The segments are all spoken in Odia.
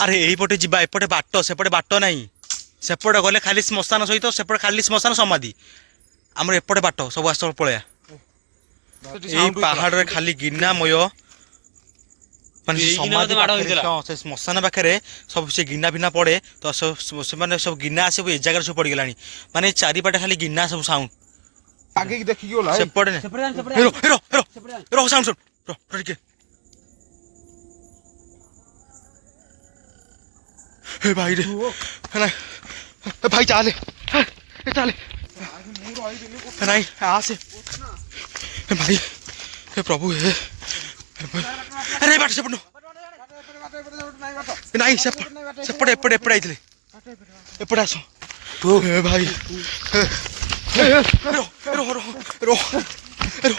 अरे यहीपटे जा एपटे बाट सेपटे बाट नहीं सेपटे गले खाली श्मशान सहित सेपटे खाली श्मशान समाधि आमर एपटे बाट सब आस पलैया यही पहाड़ खाली गिनामय माने समाधि से श्मशान पाखे सब से गिना फिना पड़े तो सब गिना सब ए जगह सब पड़गला माने चारिपटे खाली गिना सब साउंड आगे देखी गयो ला सेपटे हेरो हेरो हेरो हेरो साउंड सुन रो टिके हे भाई रे ना भाई चले चले नहीं आसे भाई हे प्रभु हे अरे बाट सेपट नहीं सेपटे एपटे एपटे आइले एपटे आस तू हे भाई रो रो रो रो रो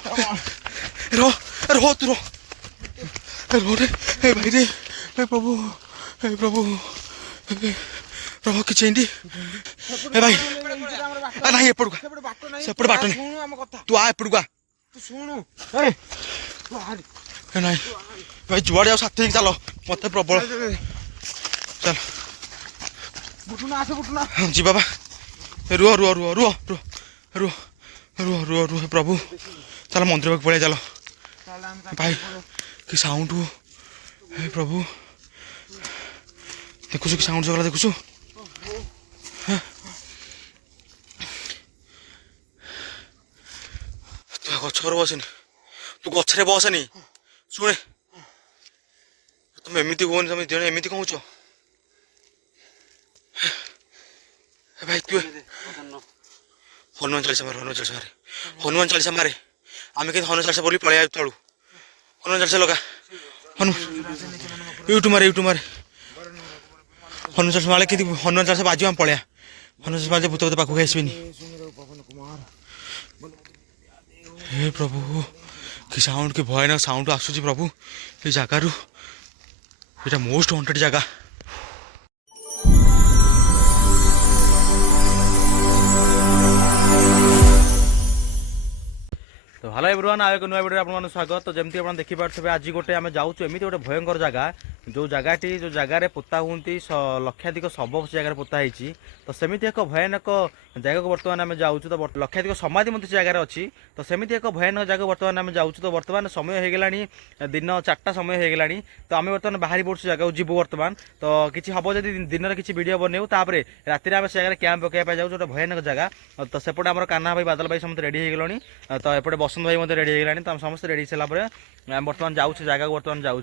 रो रो तू रो रो रे हे भाई रे हे प्रभु प्रभु कि चेंडी हे भाई नहीं एपट सेपटे बाट नहीं तू आ एपट का तू सुनु नहीं भाई जुआड़े आओ साथ चलो मत प्रबल चल बुटुना आसे बुटुना जी बाबा रुह रुह रुह रुह रुह रुह रुह रुह रुह प्रभु चलो मंदिर पाक पड़े चलो भाई कि साउंड हे प्रभु देखुछु कि साउंड जगला देखुछु तू गछर बसनी तू गछरे बसनी शुणे तुम एमती हो एमती कहूच भाई तू हनुमान चालीसा मारे हनुमान चालीसा मारे आम के हनुमान चालीसा बोली पलैया तलू हनुमान चालीसा लगा यूट्यूब मारे हनुमान चालीसा मारे कि हनुमान चालीसा बाजू आम पलैया हनुमान चालीसा बाजे भूत भूत पाखु आसबेनी हे प्रभु कि साउंड कि भयानक साउंड आसूची प्रभु ये जगार ये मोस्ट हॉन्टेड जगह तो हेलो एवरीवन आगे नुआ वीडियो आपन स्वागत तो जमती आप देखी पारे आज गोटे आम जाऊँ एमती गोटे भयंकर जगह जो जगहटी जो जगार पोता हूँ लक्षाधिक शव से जगह पोता होती तो सेमती एक भयानक जगह को बर्तमान आम जाऊँ तो लक्षाधिक समाधि मत जगार अच्छी तो सेमती एक भयानक जगह बर्तमान आम जाऊँ तो बर्तमान समय हो गला दिन 4टा समय हो गला तो आम बर्तमान बाहरी पड़ू जगह जीव बर्तमान तो किसी हम जब दिन में किसी वीडियो बनऊ तापर राति आम से जगह कैंप पकड़ा जाऊँ जो भयानक जगह तो सेपटे आम कान्हा भाई बादल भाई समस्त रेडी हो गलानी तो एपटे बसंत भाई मत रेडी हो गलानी तो समस्त रेडी सारापर आम बर्तमान जाऊँ जगह बर्तमान जाऊँ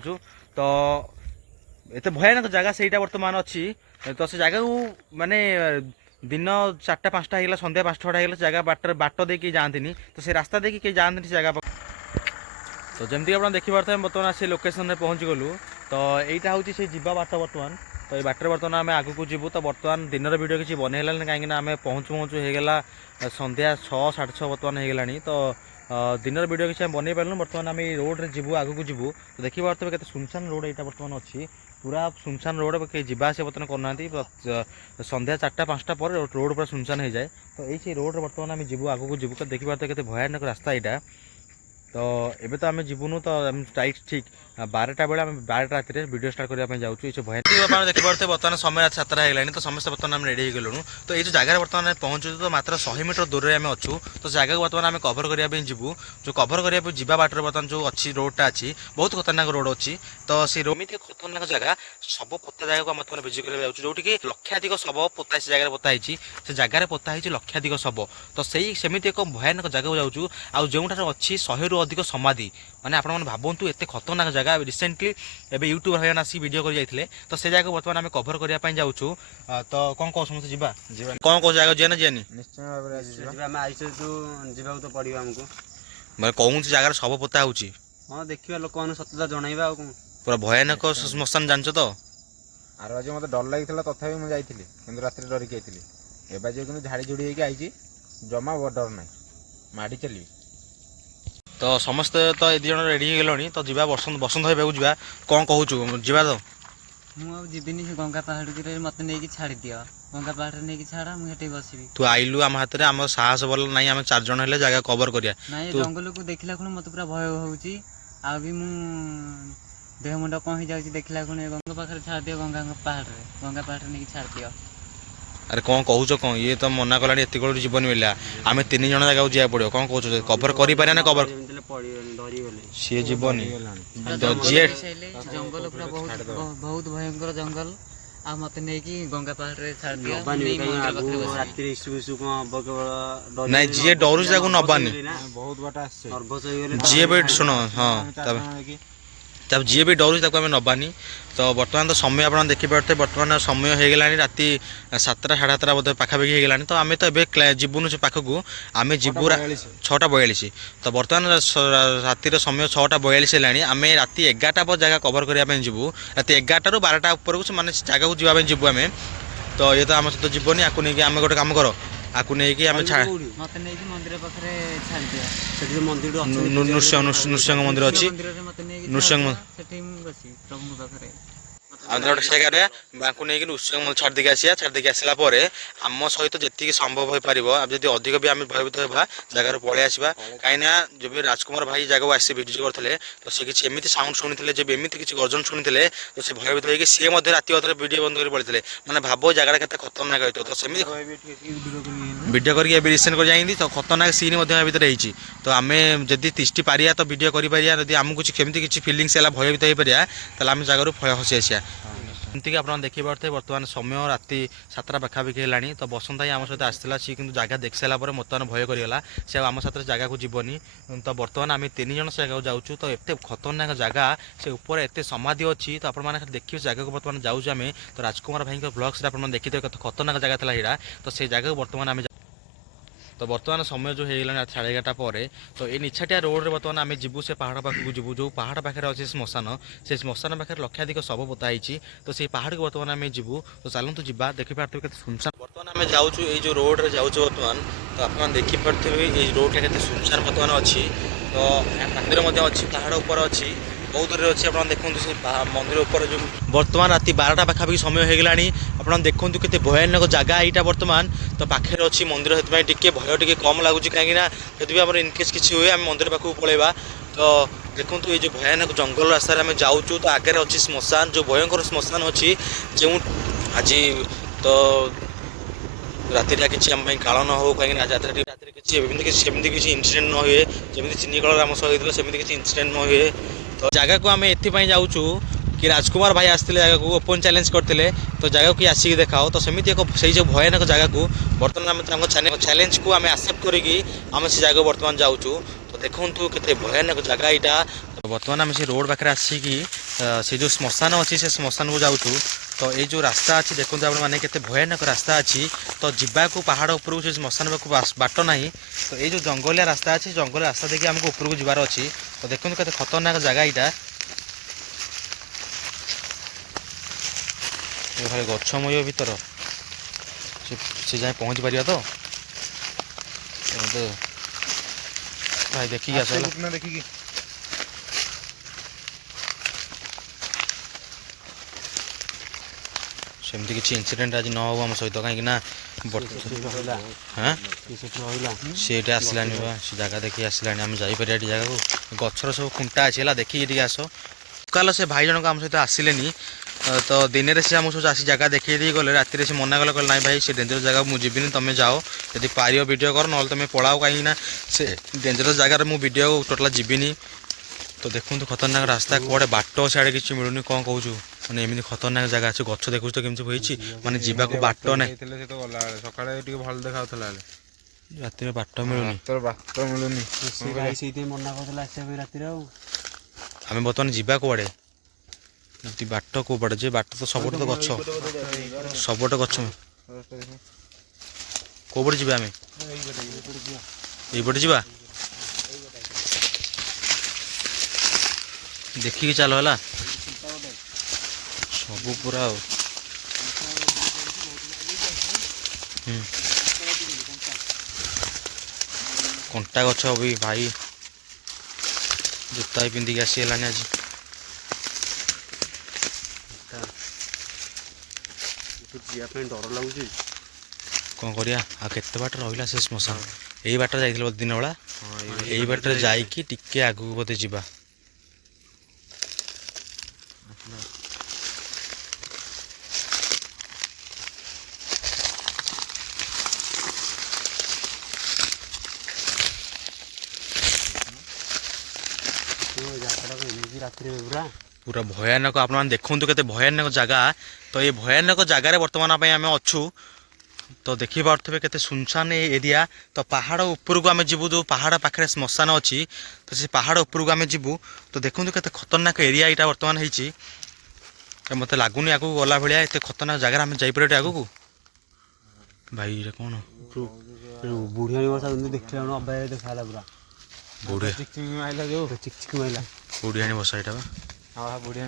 तो एत भयानक जगह से बर्तमान अच्छी तो से जगह को माने दिन 4टा 5टा होगा सन्ध्या 5टा होगा जगह बाट देकी जाती तो से रास्ता देखिए कहीं जाती जगह तो जमती आप देखी पारे बर्तमान से लोकेशन में पहुँची गलु तो यहाँ हूँ से जीवा बाट बर्तमान तो ये बाटर बर्तमान आम आग को जीवु तो बर्तमान दिन वीडियो किसी बनईला कहीं आम पहुँचु पहुँचु होगा सन्ध्या 6 साढ़े 6 बर्तमान होगा तो दिन वीडियो किसी बन पार्लु बर्तमान आम रोड जीवु आग को जीवु तो देखी पारे केते सुनसान रोड यहाँ बर्तमान अच्छी पूरा सुनसान रोड कहीं जावास बर्तमान करना सन्ध्या 4टा 5टा पर रोड पूरा सुनसान हो जाए तो ये रोड बर्तमान आम जीवु आग को जीवु तो देखी पारे केते भयानक रास्ता यहाँ तो एबे तो आम जीवनु तो टाइट ठीक 12टा बेले 12टा राति वीडियो स्टार्ट करने जाऊँ ये भयानक देखी पारे बर्तमान समय 7टा होगा तो समस्त बर्तमान आम रेडी हो गलुँ तो ये जो जगह बर्तमान पहुँचु तो मात्र 100 मीटर दूर में अच्छू तो जगह बर्तमान आम कभर करने जीवु जो कभर करने जीवा बाटर बर्तमान जो अच्छी रोडटा अच्छी बहुत खतरनाक रोड अच्छी तो सी रोमित खतरनाक जगह सब पोता जगह को आम बर्तमान विजिट करने जाऊँ जो कि लक्षाधिक शव पोता से जगह पोता से जगार पोता लक्षाधिक शव तो सही सेमती एक भयानक जगह जाऊँ आउ जो अच्छी 100 रु अधिक समाधि माने आपण मैंने भावतु एत खतरनाक जगह रिसेंटली एबे यूट्यूबर भाई आसी वीडियो कर जाइए तो से जगह बर्तमान आम कभर करने जाऊँ तो कौन कौन समस्त जीवा कौन कौन जगह जीवा ना जीवानी निश्चय भाव तो पड़ो आमको मैं कौन सी जगह सब पोता हो हाँ देखिए लोक मैंने सत्यता जनइबा पूरा भयानक श्मशान जान तो आर आज मत डर लगी तथापि मुझे जाइली रात डरिक आई एवं जो झाड़ी झुड़ी होगी आई जमा डर ना माड़ी चलिए तो समस्ते तो ये जन रेडी हो गलनी तो जीवा बसंत बसंत भाई जा कौन कहूँ जीवा तो मुझे गंगा पहाड़ मत नहीं छाड़ी दियो गंगा पहाड़ नहीं छाड़ा मुझे बस तू आइलु आम हाथ में आम साहस बल ना आम 4 जन हेले जगह कवर करिया ना जंगल को देखला खुण मत पूरा भय होउची आ भी मु ଦେହ ମୁଣ୍ଡ କଣ ହେଇଯାଉଛି ଦେଖିଲା ଖୁଣି ଗଙ୍ଗା ପାଖରେ ଛାଡ଼ି ଦିଅ, ଗଙ୍ଗା ପାହାଡ଼ରେ ନେଇକି ଛାଡ଼ି ଦିଅ। ଆରେ କ'ଣ କହୁଛ କ'ଣ? ଇଏ ତ ମନା କଲାଣି ଏତିକି ବେଳୁ ଯିବନି ବୋଲିଲା। ଆମେ 3 ଜଣ ଜାଗାକୁ ଯିବାକୁ ପଡ଼ିବ। କ'ଣ କହୁଛ? କଭର କରିପାରିବା ନା କଭର? ସିଏ ଯିବନି। ଯିଏ ଜଙ୍ଗଲ ପୁରା ବହୁତ ଭୟଙ୍କର ଜଙ୍ଗଲ। ଆଉ ମତେ ନେଇକି ଗଙ୍ଗା ପାହାଡ଼ରେ ଛାଡ଼ି ଦିଅ। ନାଇଁ, ଯିଏ ଡରୁଛି ତାକୁ ନବାନି। ବହୁତ ବାଟ ଆସିছে ଯିଏ ବି ଶୁଣ, ହଁ, ତାପରେ ଯିଏ ବି ଡରୁଛି ତାକୁ ଆମେ ନବାନି। ତ ବର୍ତ୍ତମାନ ତ ସମୟ ଆପଣ ଦେଖିପାରୁଥିବେ, ବର୍ତ୍ତମାନ ସମୟ ହେଇଗଲାଣି ରାତି 7ଟା 7:30 ବୋଧେ ପାଖାପାଖି ହେଇଗଲାଣି। ତ ଆମେ ତ ଏବେ ଯିବୁନୁ ସେ ପାଖକୁ, ଆମେ ଯିବୁ 6:42। ତ ବର୍ତ୍ତମାନ ରାତିର ସମୟ 6:42 ହେଲାଣି। ଆମେ ରାତି 11ଟା ଜାଗା କଭର କରିବା ପାଇଁ ଯିବୁ। ରାତି 11ଟାରୁ 12ଟା ଉପରକୁ ମାନେ ଜାଗାକୁ ଯିବା ପାଇଁ ଯିବୁ ଆମେ। ତ ଇଏ ତ ଆମ ସହିତ ଯିବନି। ଆକୁ ନେଇକି ଆମେ ଗୋଟେ କାମ କର, ଆକୁ ନେଇକି ଆମେ ମତେ ନେଇକି ମନ୍ଦିର ପାଖରେ ଛାଡ଼ି ଦିଅ। ନୃସିଂହ ମନ୍ଦିର ଅଛି। ମନ୍ଦିରରେ ମତେ ନେଇକି ନୃସିଂହ ସେଠି ମୁଁ ବସି ପ୍ରଭୁଙ୍କ ପାଖରେ ଆମେ ଗୋଟେ ଜାଗାରେ ବାଙ୍କୁ ନେଇକି ନୃସିଂହ ମନ୍ଦିର ଛାଡ଼ି ଦେଇକି ଆସିବା। ଛାଡ଼ି ଦେଇକି ଆସିଲା ପରେ ଆମ ସହିତ ଯେତିକି ସମ୍ଭବ ହୋଇପାରିବ, ଆଉ ଯଦି ଅଧିକ ବି ଆମେ ଭୟଭୀତ ହେବା, ଜାଗାରୁ ପଳେଇ ଆସିବା। କାହିଁକିନା ଯେବେ ରାଜକୁମାର ଭାଇ ଜାଗାକୁ ଆସି ଭିଡ଼ିଓ କରିଥିଲେ, ତ ସେ କିଛି ଏମିତି ସାଉଣ୍ଡ ଶୁଣିଥିଲେ, ଯେବେ ଏମିତି କିଛି ଗର୍ଜନ ଶୁଣିଥିଲେ, ତ ସେ ଭୟଭୀତ ହେଇକି ସିଏ ମଧ୍ୟ ରାତି ଅଧରେ ଭିଡ଼ିଓ ବନ୍ଦ କରି ପଳେଇଥିଲେ। ମାନେ ଭାବ ଜାଗାଟା କେତେ ଖତରନାକ ହେଇଥିବ। ତ ସେମିତି ଭିଡ଼ିଓ କରିକି ଏବେ ରିସେଣ୍ଟ କରି ଯାଇଛନ୍ତି। ତ ଖତରନାକ ସିନ୍ ମଧ୍ୟ ୟା ଭିତରେ ହେଇଛି। ତ ଆମେ ଯଦି ତିଷ୍ଠି ପାରିବା ତ ଭିଡ଼ିଓ କରିପାରିବା। ଯଦି ଆମକୁ କେମିତି କିଛି ଫିଲିଙ୍ଗସ୍ ହେଲା, ଭୟଭୀତ ହେଇପାରିବା, ତାହେଲେ ଆମେ ଜାଗାରୁ ହସି ଆସିବା। ଏମିତିକି ଆପଣ ଦେଖିପାରୁଥିବେ ବର୍ତ୍ତମାନ ସମୟ ରାତି 7ଟା ପାଖାପାଖି ହେଲାଣି। ତ ବସନ୍ତ ଭାଇ ଆମ ସହିତ ଆସିଥିଲା। ସିଏ କିନ୍ତୁ ଜାଗା ଦେଖି ସାରିଲା ପରେ ବର୍ତ୍ତମାନ ଭୟ କରିଗଲା। ସେ ଆଉ ଆମ ସାଥିରେ ଜାଗାକୁ ଯିବନି। ତ ବର୍ତ୍ତମାନ ଆମେ 3 ଜଣ ସେ ଜାଗାକୁ ଯାଉଛୁ। ତ ଏତେ ଖତରନାକ ଜାଗା, ସେ ଉପରେ ଏତେ ସମାଧି ଅଛି। ତ ଆପଣମାନେ ଦେଖିବେ ସେ ଜାଗାକୁ ବର୍ତ୍ତମାନ ଯାଉଛୁ ଆମେ। ତ ରାଜକୁମାର ଭାଇଙ୍କ ବ୍ଲଗ୍ସରେ ଆପଣମାନେ ଦେଖିଥିବେ କେତେ ଖତରନାକ ଜାଗା ଥିଲା ଏଇଟା। ତ ସେଇ ଜାଗାକୁ ବର୍ତ୍ତମାନ ଆମେ ତ ବର୍ତ୍ତମାନ ସମୟ ଯେଉଁ ହେଇଗଲାଣି 11:30 ପରେ, ତ ଏଇ ନିଛାଟିଆ ରୋଡ଼ରେ ବର୍ତ୍ତମାନ ଆମେ ଯିବୁ ସେ ପାହାଡ଼ ପାଖକୁ ଯିବୁ। ଯେଉଁ ପାହାଡ଼ ପାଖରେ ଅଛି ଶ୍ମଶାନ, ସେ ଶ୍ମଶାନ ପାଖରେ ଲକ୍ଷାଧିକ ଶବ ପୋତା ହେଇଛି। ତ ସେଇ ପାହାଡ଼କୁ ବର୍ତ୍ତମାନ ଆମେ ଯିବୁ। ତ ଚାଲନ୍ତୁ ଯିବା। ଦେଖିପାରୁଥିବେ କେତେ ସୁନସାନ। ବର୍ତ୍ତମାନ ଆମେ ଯାଉଛୁ ଏଇ ଯେଉଁ ରୋଡ଼ରେ ଯାଉଛୁ ବର୍ତ୍ତମାନ। ତ ଆପଣ ଦେଖିପାରୁଥିବେ ଏଇ ରୋଡ଼ଟା କେତେ ସୁନସାନ ବର୍ତ୍ତମାନ ଅଛି। ତ ମନ୍ଦିର ମଧ୍ୟ ଅଛି, ପାହାଡ଼ ଉପରେ ଅଛି, ବହୁତ ଦୂରରେ ଅଛି। ଆପଣ ଦେଖନ୍ତୁ ସେ ମନ୍ଦିର ଉପରେ ଯେଉଁ ବର୍ତ୍ତମାନ ରାତି 12ଟା ପାଖାପାଖି ସମୟ ହେଇଗଲାଣି। ଆପଣ ଦେଖନ୍ତୁ କେତେ ଭୟାନକ ଜାଗା ଏଇଟା ବର୍ତ୍ତମାନ। ତ ପାଖରେ ଅଛି ମନ୍ଦିର, ସେଥିପାଇଁ ଟିକେ ଭୟ ଟିକେ କମ୍ ଲାଗୁଛି। କାହିଁକିନା ଯଦି ବି ଆମର ଇନକେସ୍ କିଛି ହୁଏ, ଆମେ ମନ୍ଦିର ପାଖକୁ ପଳେଇବା। ତ ଦେଖନ୍ତୁ ଏଇ ଯେଉଁ ଭୟାନକ ଜଙ୍ଗଲ ରାସ୍ତାରେ ଆମେ ଯାଉଛୁ। ତ ଆଗରେ ଅଛି ଶ୍ମଶାନ, ଯେଉଁ ଭୟଙ୍କର ଶ୍ମଶାନ ଅଛି। ଯେଉଁ ଆଜି ତ ରାତିଟା କିଛି ଆମ ପାଇଁ କାଳ ନ ହେଉ, କାହିଁକିନା ରାତିରେ କିଛି ସେମିତି କିଛି ଇନସିଡେଣ୍ଟ ନ ହୁଏ। ଯେମିତି ଚିନିକଳରେ ଆମ ସହ ହେଇଥିଲା, ସେମିତି କିଛି ଇନସିଡେଣ୍ଟ ନ ହୁଏ। ତ ଜାଗାକୁ ଆମେ ଏଥିପାଇଁ ଯାଉଛୁ କି ରାଜକୁମାର ଭାଇ ଆସିଥିଲେ ଜାଗାକୁ, ଓପନ୍ ଚ୍ୟାଲେଞ୍ଜ କରିଥିଲେ। ତ ଜାଗାକୁ କିଏ ଆସିକି ଦେଖାଅ। ତ ସେମିତି ଏକ ସେଇ ଯେଉଁ ଭୟାନକ ଜାଗାକୁ ବର୍ତ୍ତମାନ ଆମେ ତାଙ୍କ ଚ୍ୟାଲେଞ୍ଜକୁ ଆମେ ଆକ୍ସେପ୍ଟ କରିକି ଆମେ ସେ ଜାଗାକୁ ବର୍ତ୍ତମାନ ଯାଉଛୁ। ତ ଦେଖନ୍ତୁ କେତେ ଭୟାନକ ଜାଗା ଏଇଟା। ବର୍ତ୍ତମାନ ଆମେ ସେ ରୋଡ଼ ପାଖରେ ଆସିକି ସେ ଯେଉଁ ଶ୍ମଶାନ ଅଛି, ସେ ଶ୍ମଶାନକୁ ଯାଉଛୁ। ତ ଏଇ ଯେଉଁ ରାସ୍ତା ଅଛି ଦେଖନ୍ତୁ ଆପଣମାନେ, କେତେ ଭୟାନକ ରାସ୍ତା ଅଛି। ତ ଯିବାକୁ ପାହାଡ଼ ଉପରକୁ ସେ ଶ୍ମଶାନ ପାଖକୁ ବାଟ ନାହିଁ। ତ ଏଇ ଯେଉଁ ଜଙ୍ଗଲିଆ ରାସ୍ତା ଅଛି, ଜଙ୍ଗଲ ରାସ୍ତା ଦେଇକି ଆମକୁ ଉପରକୁ ଯିବାର ଅଛି। ତ ଦେଖନ୍ତୁ କେତେ ଖତରନାକ ଜାଗା ଏଇଟା। ଏ ଭାଇ ଗଛମୟ ଭିତର, ସେ ଯାଏଁ ପହଞ୍ଚି ପାରିବା ତ? ଭାଇ ଦେଖିକି ଆସ ହେଲା। ଦେଖିକି ସେମିତି କିଛି ଇନସିଡେଣ୍ଟ ଆଜି ନ ହବ ଆମ ସହିତ, କାହିଁକି ନା ସେଟା ଆସିଲାନି ବା, ସେ ଜାଗା ଦେଖି ଆସିଲାଣି। ଆମେ ଯାଇପାରିବା ଏଠି ଜାଗାକୁ। ଗଛର ସବୁ ଖୁଣ୍ଟା ଅଛି ହେଲା, ଦେଖିକି ଟିକେ ଆସ। କାଲ ସେ ଭାଇ ଜଣକ ଆମ ସହିତ ଆସିଲେନି। ତ ଦିନରେ ସେ ଆମକୁ ସବୁ ଆସି ଜାଗା ଦେଖେଇ ଦେଇ ଗଲେ, ରାତିରେ ସେ ମନା କଲେ, କହିଲେ ନାଇଁ ଭାଇ ସେ ଡେଞ୍ଜରସ୍ ଜାଗାକୁ ମୁଁ ଯିବିନି, ତମେ ଯାଅ, ଯଦି ପାରିବ ଭିଡ଼ିଓ କର, ନହେଲେ ତମେ ପଳାଅ, କାହିଁକିନା ସେ ଡେଞ୍ଜରସ୍ ଜାଗାରେ ମୁଁ ଭିଡ଼ିଓ ଟୋଟାଲ୍ ଯିବିନି। ତ ଦେଖନ୍ତୁ ଖତରନାକ ରାସ୍ତା, କୁଆଡ଼େ ବାଟ ସିଆଡ଼େ କିଛି ମିଳୁନି। କ'ଣ କହୁଛୁ? ମାନେ ଏମିତି ଖତରନାକ ଜାଗା ଅଛି। ଗଛ ଦେଖୁଛୁ ତ କେମିତି ହେଇଛି, ମାନେ ଯିବାକୁ ବାଟ ନାହିଁ। ସକାଳେ ଟିକେ ଭଲ ଦେଖାଉଥିଲା, ରାତିରେ ବାଟ ମିଳୁନି। ବାଟ ମିଳୁନି। ସେଇଥିପାଇଁ ମନା କରୁଥିଲା ଆସିବା ପାଇଁ ରାତିରେ। ଆଉ ଆମେ ବର୍ତ୍ତମାନ ଯିବା କୁଆଡ଼େ? ବାଟ କେଉଁ ପଟେ ଯେ? ବାଟ ତ ସବୁଠି ତ ଗଛ, ସବୁଠି ଗଛ। କେଉଁ ପଟେ ଯିବା ଆମେ? ଏଇପଟେ ଯିବା। ଦେଖିକି ଚାଲ ହେଲା। ସବୁ ପୁରା ଆଉ କଣ୍ଟା ଗଛ ବି ଭାଇ, ଜୋତା ବି ପିନ୍ଧିକି ଆସି ହେଲାନି ଆଜି। ଯିବା ପାଇଁ ଡର ଲାଗୁଛି। କ'ଣ କରିବା ଆଉ? କେତେ ବାଟ ରହିଲା ସେ ଶ୍ମଶାନ? ଏଇ ବାଟରେ ଯାଇଥିଲେ ବୋଧେ ଦିନ ବେଳା। ଏଇ ବାଟରେ ଯାଇକି ଟିକେ ଆଗକୁ ବୋଧେ ଯିବା। पूरा भयानक आप देखु के भयानक जगह तो ये भयानक जगार बर्तमान आम अच्छू तो देखी पारे के सुनसान एरिया तो पहाड़ उपरू आम जीवु जो पहाड़ पाखे श्मशान अच्छी तो से पहाड़ उपरू आम जीवु तो देखु के खतरनाक एरिया यहाँ बर्तमान होती मत लगुनि आगू गला भाया एत खतरनाक जगह आम जापर आगू भाई कौन बुढ़िया देखा पूरा बुढ़िया चिकचिक माइला जो चिकचिक माइला बुढ़िया बसा यहाँ हाँ बुढ़िया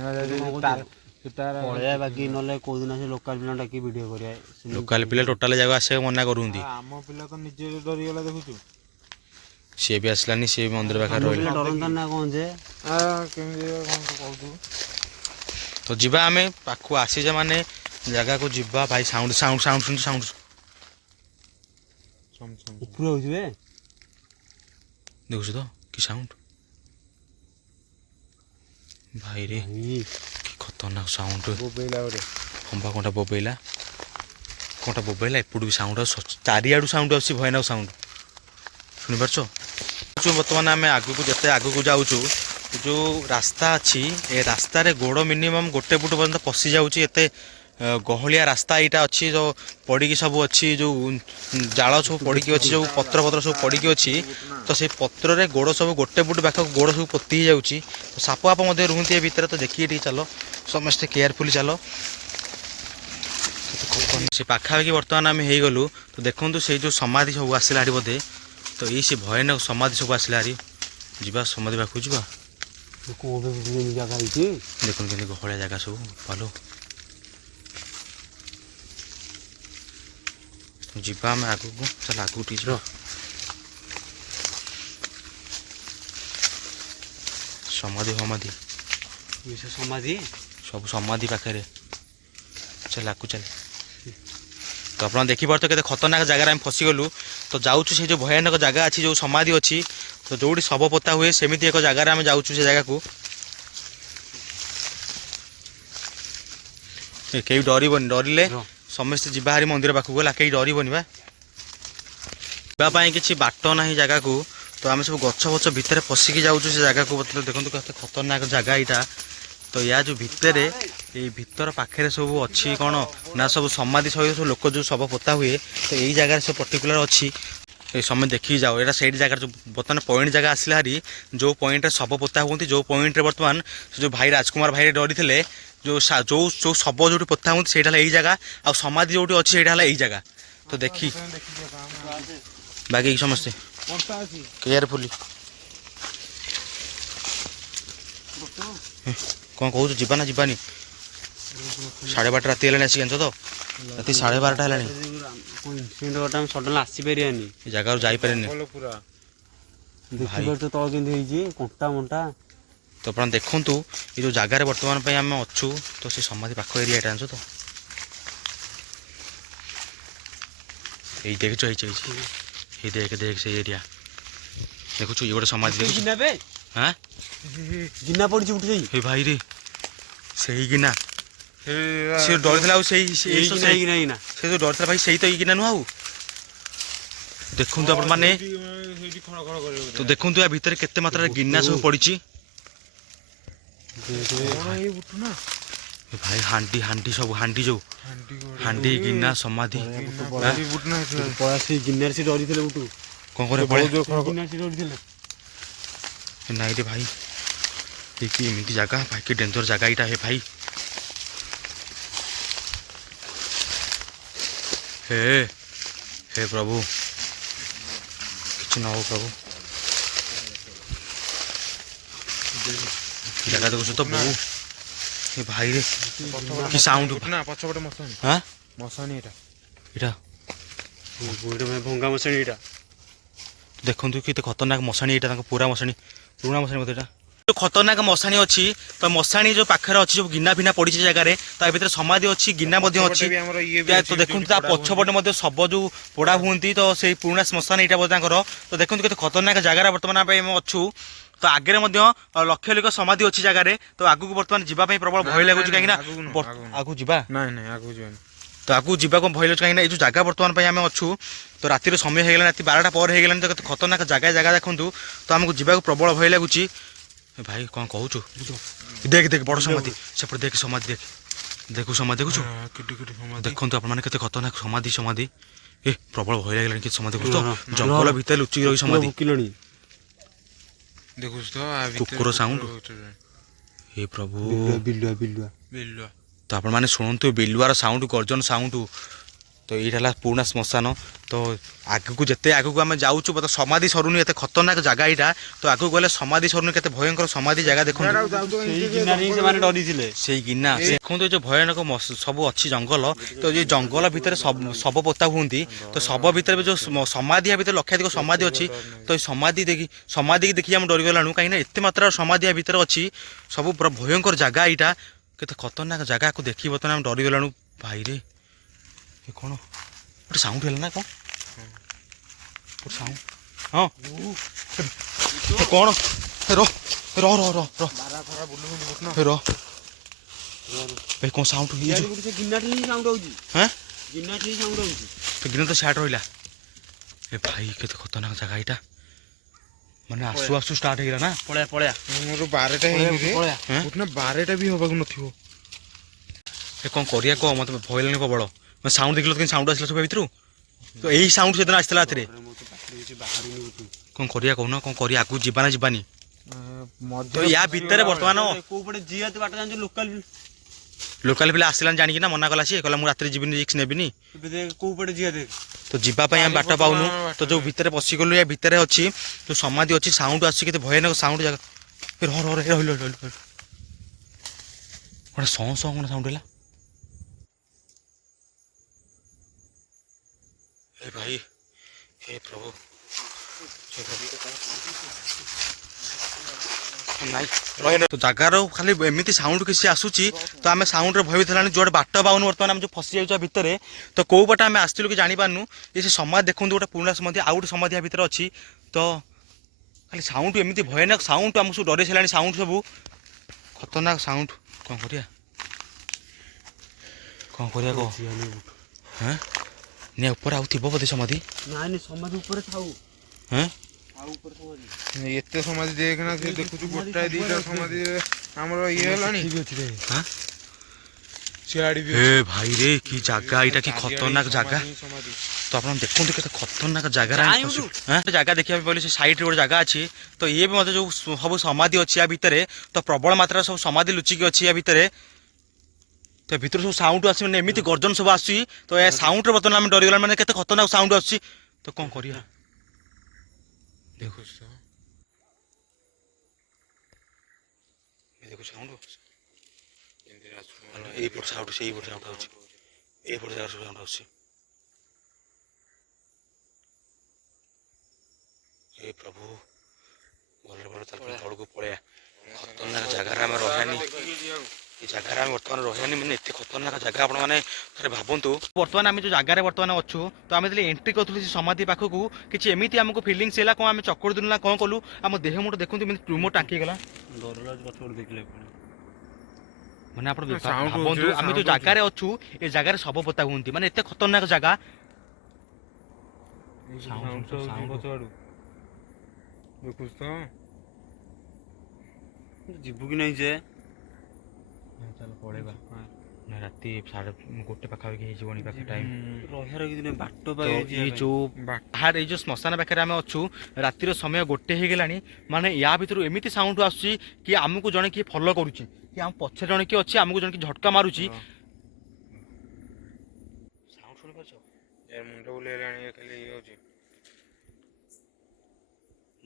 पड़े बाकी ना कौ दिन से लोकाल पिला डाक भिड कर लोकाल पिला टोटाल जगह आसे मना करूँ आम पिला तो निजे डरीगला देखु सी भी आसलानी सी मंदिर पाखे रही डरता ना कौन जे तो जीवा आम पाखु आसीजे माने जगह को जीवा भाई साउंड साउंड साउंड सुन साउंड देखु तो कि साउंड भाई रे कि खतरनाक साउंड खंबा कौटा बोबेला एपटू भी साउंड चारिआडू साउंड आस भयानक साउंड शुणी पार्छ बर्तमान आम आगू जिते आगू जाऊँ जो रास्ता अच्छी ए रास्तार गोड़ मिनिमम गोटे फुट पर्यटन पशि जाऊँच गहलिया रास्ता यहाँ अच्छी जो पड़ी सब अच्छी जो जाल सब पड़ी अच्छी जो पत्र पत्र सब पड़ी अच्छी तो से पत्र गोड़ सब गोटे फुट पाख गोड़ सब पोती जाऊँगी तो साप आप रुहति भितर तो देखिए चलो समस्ते केयरफुली चलो से पाखापाखि बर्तमान आम हो गलु तो देखूँ से जो समाधि सब आसला बोधे तो ये भयानक समाधि सब आसला जा समाधि पाखु जा देखुन के गहलिया जगह सब भलो जीवा आम आगू को चल आगू जा समाधि समाधि समाधि सब समाधि पाखे चल आगू चल तो आप देखिपार तो खतरनाक जगह आम फसीगलु तो जाऊँ से जो भयानक जगह अच्छी जो समाधि अच्छी तो जो शव पोता हुए सेमती एक जगार आम जाऊँ से जगह को कई डरबन डरिले समस्ते जी बाहरी मंदिर पाखक गला कहीं डरबनी बाई कि बाट ना जगह को तो आम सब गछ फछ भितर पशिकी जाऊँ से जगह को देखो कत खतरनाक जगह यहाँ तो या जो भितर ये भीतर पाखे सब अच्छी कौन ना सब समाधि सहित सब लोक जो शव पोता हुए तो यही जगह सब पर्टिकुलर अच्छी समय देखिए जाओ यहाँ सही जगह जो बर्तमान पॉइंट जगह आसला हारी जो पॉइंट शव पोता हुआ जो पॉइंट बर्तमान जो भाई राजकुमार भाई डरी थे जो जो जो शव जो पोता हुआ से यही जगह आ समाधि जो अच्छी से यही जगह तो देखी बाकी समस्ते केयरफुली कौन कहू जीवा ना जीवानी 12:30 राति है आसिक तो राति 12:30 है सडन आसीपारानी जगह जापर कंटा मंटा तो आप देखु ये जो जगार बर्तमान आम अच्छू तो से समाधि पाख एरिया जानच तो ये देख ये देख देख से एरिया देखु ये गोटे समाधि हाँ गिना पड़ी उठी भाई रे सही गिना से डर था से जो डर था भाई सही तो ये गिना नुह देखु आप माने तो देखु या भितर केते मात्रा गिना सब पड़ी भाई हांडी हांडी सब हांडी जो हांडी गिना समाधि गिनार से डरी थे कौन करे पड़े नाई रे भाई एमती जगह भाई कि डेंजर जगह यहाँ है भाई हे हे प्रभु किसी न हो प्रभु जगह देखो तो बहु ये भाई रे कि साउंड ना पछपटे मशानी हाँ मशानी इटा भंगा मशानी देखु कि खतरनाक मशाणी यहाँ पूरा मशाणी पुराणा मशाणी मत जो खतरनाक मशाणी अच्छी तो मशाणी जो पाखे अच्छी जो गिना फिना पड़ी जगह तो भर समाधि अच्छी गिना अच्छी तो देखते पछपटे शब जो पोड़ा हुए तो से पुराणा श्मशान यहाँ तो देखते खतरनाक जगह बर्तमान आम अच्छू तो आगे लक्ष लक्ष समाधि अच्छी जगह तो आगू बर्तमान जावाई प्रबल भय लगुच कहीं आगू जा तो आगू जावा भय लगे कहीं जो जगह बर्तमान आम अच्छू तो रातिर समय हो गला रात 12टा पर हो गलानी तो खतरनाक जगह जगह देखूँ तो आमको जावाक प्रबल भय लगुच ଭାଇ କ'ଣ କହୁଛୁ ଦେଖ ଦେଖ ବଡ଼ ସମାଧି ସେପଟେ ଦେଖ ସମାଧି ଦେଖ ଦେଖୁ ସମାଧି ଦେଖୁଛୁ ଦେଖନ୍ତୁ ଆପଣମାନେ କେତେ ଖତରନାକ ସମାଧି ସମାଧି ଏ ପ୍ରବଳ ଭୟ ଲାଗିଲାଣି କିଛି ସମାଧି ଦେଖୁଛୁ ତ ଜଙ୍ଗଲ ଭିତରେ ଲୁଚିକି ରହି ସମାଧି ଦେଖୁଛୁ ତ କୁକୁର ସାଉଣ୍ଡ ଏ ପ୍ରଭୁ ତ ଆପଣମାନେ ଶୁଣନ୍ତୁ ବିଲୁଆର ସାଉଣ୍ଡ ଗର୍ଜନ ସାଉଣ୍ଡ ତ ଏଇଟା ହେଲା ପୁରୁଣା ଶ୍ମଶାନ ତ ଆଗକୁ ଯେତେ ଆଗକୁ ଆମେ ଯାଉଛୁ ତ ସମାଧି ସରୁନି ଏତେ ଖତରନାକ ଜାଗା ଏଇଟା ତ ଆଗକୁ ଗଲେ ସମାଧି ସରୁନି କେତେ ଭୟଙ୍କର ସମାଧି ଜାଗା ଦେଖନ୍ତୁ ସେମାନେ ଡରିଥିଲେ ସେଇ ଗିନା ଦେଖନ୍ତୁ ଏ ଯୋଉ ଭୟାନକ ସବୁ ଅଛି ଜଙ୍ଗଲ ତ ଏ ଜଙ୍ଗଲ ଭିତରେ ଶବ ପୋତା ହୁଅନ୍ତି ତ ଶବ ଭିତରେ ବି ଯୋଉ ସମାଧି ଭିତରେ ଲକ୍ଷାଧିକ ସମାଧି ଅଛି ତ ଏ ସମାଧିକି ଦେଖି ଆମେ ଡରିଗଲାଣୁ କାହିଁକିନା ଏତେ ମାତ୍ରାର ସମାଧି ଭିତରେ ଅଛି ସବୁ ପୁରା ଭୟଙ୍କର ଜାଗା ଏଇଟା କେତେ ଖତରନାକ ଜାଗାକୁ ଦେଖିବ ତ ଆମେ ଡରିଗଲାଣୁ ଭାଇରେ ଏ କ'ଣ ଗୋଟେ ସାଉଣ୍ଡ ହେଲା ନା କ'ଣ ଗୋଟେ ସାଉଣ୍ଡ ହଁ କ'ଣ ର ର ର ର ର ଭାଇ କ'ଣ ସାଉଣ୍ଡ ଗିନା ହଁ ସାଉଣ୍ଡ ହଉଛି ତ ଗିନା ତ ସିଆଡ଼େ ରହିଲା ଏ ଭାଇ କେତେ ଖତରନାକ ଜାଗା ଏଇଟା ମାନେ ଆସୁ ଆସୁ ଷ୍ଟାର୍ଟ ହେଇଗଲା ନା ପଳେଆ ମୋର 12ଟା ହେଇନି ରେ ନା 12ଟା ବି ହବାକୁ ନଥିବ ଏ କ'ଣ କରିବା କହ ମତେ ଭୟ ଲାଗିଲାଣି ପ୍ରବଳ ମାନେ ସାଉଣ୍ଡ ଦେଖିଲ ତ କେମିତି ସାଉଣ୍ଡ ଆସିଲା ସବୁ ଭିତରୁ ତ ଏଇ ସାଉଣ୍ଡ ସେଦିନ ଆସିଥିଲା ରାତିରେ କ'ଣ କରିବା କହୁନ କ'ଣ କରିବା ଆଗକୁ ଯିବା ନା ଯିବାନି ତ ୟା ଭିତରେ ବର୍ତ୍ତମାନ କୋଉ ପଟେ ଯିଆ ତୁ ବାଟ ଜାଣିଛୁ ଲୋକାଲ ପିଲା ଆସିଲାନି ଜାଣିକି ନା ମନା କଲା ସିଏ କହିଲା ମୁଁ ରାତିରେ ଯିବିନି ରିକ୍ସ ନେବିନି କୋଉ ପଟେ ଯିଆ ଦେଖ ତ ଯିବା ପାଇଁ ଆମେ ବାଟ ପାଉନୁ ତ ଯୋଉ ଭିତରେ ପଶିଗଲୁ ୟା ଭିତରେ ଅଛି ଯୋଉ ସମାଧି ଅଛି ସାଉଣ୍ଡ ଆସୁଛି କେତେ ଭୟାନକ ସାଉଣ୍ଡ ଜାଗା ରହିଲ ଗୋଟେ ସଁ ସଁ କ'ଣ ସାଉଣ୍ଡ ହେଲା ଏ ଭାଇ ହେ ପ୍ରଭୁ ନାଇଁ ଜାଗାର ଖାଲି ଏମିତି ସାଉଣ୍ଡ କିଛି ଆସୁଛି ତ ଆମେ ସାଉଣ୍ଡରେ ଭୟଭୀତ ହେଲାଣି ଯୁଆଡ଼େ ବାଟ ପାଉନୁ ବର୍ତ୍ତମାନ ଆମେ ଯୋଉ ଫସି ଯାଉଛୁ ଭିତରେ ତ କୋଉ ବାଟ ଆମେ ଆସିଥିଲୁ କି ଜାଣିପାରୁନୁ ଏ ସେ ସମାଧି ଦେଖନ୍ତୁ ଗୋଟେ ପୁରୁଣା ସମାଧି ଆଉ ଗୋଟେ ସମାଧି ଭିତରେ ଅଛି ତ ଖାଲି ସାଉଣ୍ଡ ଏମିତି ଭୟାନକ ସାଉଣ୍ଡ ଆମକୁ ସବୁ ଡରେଇ ସାରିଲାଣି ସାଉଣ୍ଡ ସବୁ ଖତରନାକ ସାଉଣ୍ଡ କ'ଣ କରିବା କହ ହଁ ନିଆ ଉପରେ ଆଉ ଥିବ ବୋଧେ ସମାଧି ନାଇଁ ସମାଧି ଉପରେ ଥାଉ ହଁ ଏତେ ସମାଧି ଦେଖ ନା ସେ ଦେଖୁଛୁ ଗୋଟାଏ ଦିଟା ସମାଧି ଆମର ଇଏ ହେଲାଣି ହେ ଭାଇ ରେ କି ଜାଗା ଏଇଟା କି ଖତରନାକ ଜାଗା ତ ଆପଣ ଦେଖନ୍ତୁ କେତେ ଖତରନାକ ଜାଗାରେ ଜାଗା ଦେଖିବା ପାଇଁ କହିଲେ ସେ ସାଇଡରେ ଗୋଟେ ଜାଗା ଅଛି ତ ଇଏ ବି ମଧ୍ୟ ଯୋଉ ସବୁ ସମାଧି ଅଛି ୟା ଭିତରେ ତ ପ୍ରବଳ ମାତ୍ରାରେ ସବୁ ସମାଧି ଲୁଚିକି ଅଛି ୟା ଭିତରେ ତ ଭିତରୁ ସବୁ ସାଉଣ୍ଡ ଆସୁଛି ମାନେ ଏମିତି ଗର୍ଜନ ସବୁ ଆସୁଛି ତ ଏ ସାଉଣ୍ଡରେ ବର୍ତ୍ତମାନ ଆମେ ଡରିଗଲା ମାନେ କେତେ ଖତରନାକ ସାଉଣ୍ଡ ଆସୁଛି ତ କ'ଣ କରିବା ଦେଖୁଛୁ ସାଉଣ୍ଡ এইপট সাউন্ড হচ্ছে এইপট সাউন্ড হচ্ছে এইপট জায়গার সব সাউন্ড হচ্ছে ଏ ପ୍ରଭୁ ଭଲରେ ଭଲ ତାର ତଳକୁ ପଳେଇବା ଖତରନାକ ଜାଗାରେ ଆମେ ରହିବାନି ଏ ଜାଗାରେ ଆମେ ବର୍ତ୍ତମାନ ରହିବାନି ମାନେ ଏତେ ଖତରନାକ ଜାଗା ଆପଣମାନେ ଥରେ ଭାବନ୍ତୁ ବର୍ତ୍ତମାନ ଆମେ ଯେଉଁ ଜାଗାରେ ବର୍ତ୍ତମାନ ଅଛୁ ତ ଆମେ ଯେତେବେଳେ ଏଣ୍ଟ୍ରି କରୁଥିଲୁ ସେ ସମାଧି ପାଖକୁ କିଛି ଏମିତି ଆମକୁ ଫିଲିଙ୍ଗସ୍ ହେଲା କ'ଣ ଆମେ ଚକଡ଼ି ଦେଲୁ ନା କ'ଣ କଲୁ ଆମ ଦେହ ମୁଣ୍ଡ ଦେଖନ୍ତୁ ଏମିତି ଟ୍ୟୁମର ଟାଙ୍କିଗଲା ମାନେ ଆପଣ ଭାବନ୍ତୁ ଆମେ ଯେଉଁ ଜାଗାରେ ଅଛୁ ଏ ଜାଗାରେ ଶବ ପୋତା ହୁଅନ୍ତି ମାନେ ଏତେ ଖତରନାକ ଜାଗା ଦେଖୁଛୁ ତ ଯିବୁ କି ନାହିଁ ଯେ ଚାଲ ପଳେଇବା ରାତି 1:30 ପାଖାପାଖି ହେଇଯିବଣି ପାଖ ଟାଇମ୍ ରହିବାର କିଛି ବାଟ ଏଇ ଯେଉଁ ପାହାଡ଼ ଏଇ ଯେଉଁ ଶ୍ମଶାନ ପାଖରେ ଆମେ ଅଛୁ ରାତିର ସମୟ 1 ହେଇଗଲାଣି ମାନେ ୟା ଭିତରୁ ଏମିତି ସାଉଣ୍ଡ ଆସୁଛି କି ଆମକୁ ଜଣେ କିଏ ଫଲୋ କରୁଛି କି ଆମ ପଛରେ ଜଣେ କିଏ ଅଛି ଆମକୁ ଜଣେ କିଏ ଝଟକା ମାରୁଛି ସାଉଣ୍ଡ ଶୁଣିପାରୁଛ ମୁଣ୍ଡ ବୁଲେଇଲାଣି ଖାଲି ଇଏ ହଉଛି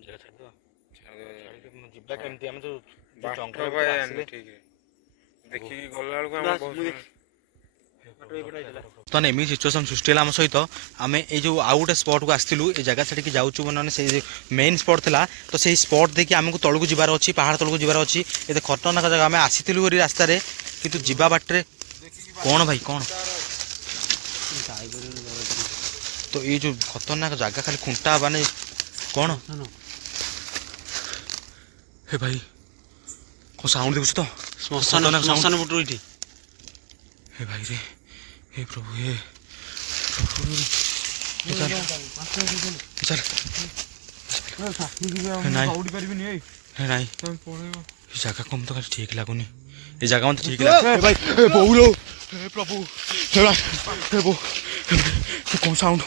ଜାଗା ଛାଡ଼ିଦେବା ଯିବା କେମିତି ଆମେ ଯୋଉ ଦେଖିକି ଗଲାବେଳକୁ ଆମର ବର୍ତ୍ତମାନ ଏମିତି ସିଚୁଏସନ୍ ସୃଷ୍ଟି ହେଲା ଆମ ସହିତ ଆମେ ଏଇ ଯେଉଁ ଆଉ ଗୋଟେ ସ୍ପଟ୍କୁ ଆସିଥିଲୁ ଏ ଜାଗା ଛାଡ଼ିକି ଯାଉଛୁ ମାନେ ସେଇ ମେନ୍ ସ୍ପଟ୍ ଥିଲା ତ ସେଇ ସ୍ପଟ୍ ଦେଇକି ଆମକୁ ତଳକୁ ଯିବାର ଅଛି ପାହାଡ଼ ତଳକୁ ଯିବାର ଅଛି ଏତେ ଖତରନାକ ଜାଗା ଆମେ ଆସିଥିଲୁ ଏଇ ରାସ୍ତାରେ କିନ୍ତୁ ଯିବା ବାଟରେ କ'ଣ ଭାଇ କ'ଣ ତ ଏଇ ଯେଉଁ ଖତରନାକ ଜାଗା ଖାଲି ଖୁଣ୍ଟା ମାନେ କ'ଣ ହେ ଭାଇ କ'ଣ ସାଉଣ୍ଡ ଦେଖୁଛୁ ତ ଶ୍ମଶାନ ପଟରୁ ଏଇଠି ହେ ଭାଇ ରେ हे प्रभु हे चल ନାଇଁ ତମେ ପଳେଇବ। ଏ ଜାଗା କମ ତ ଖାଲି ଠିକ ଲାଗୁନି ଏ ଜାଗା ମତେ ଠିକ ଲାଗୁନି ଭାଇ ଏ ବୋଉଲୋ ହେ ପ୍ରଭୁ ହେ ଭାଇ ହେ ବୋଉ ଏ କଣ ସାଉଣ୍ଡ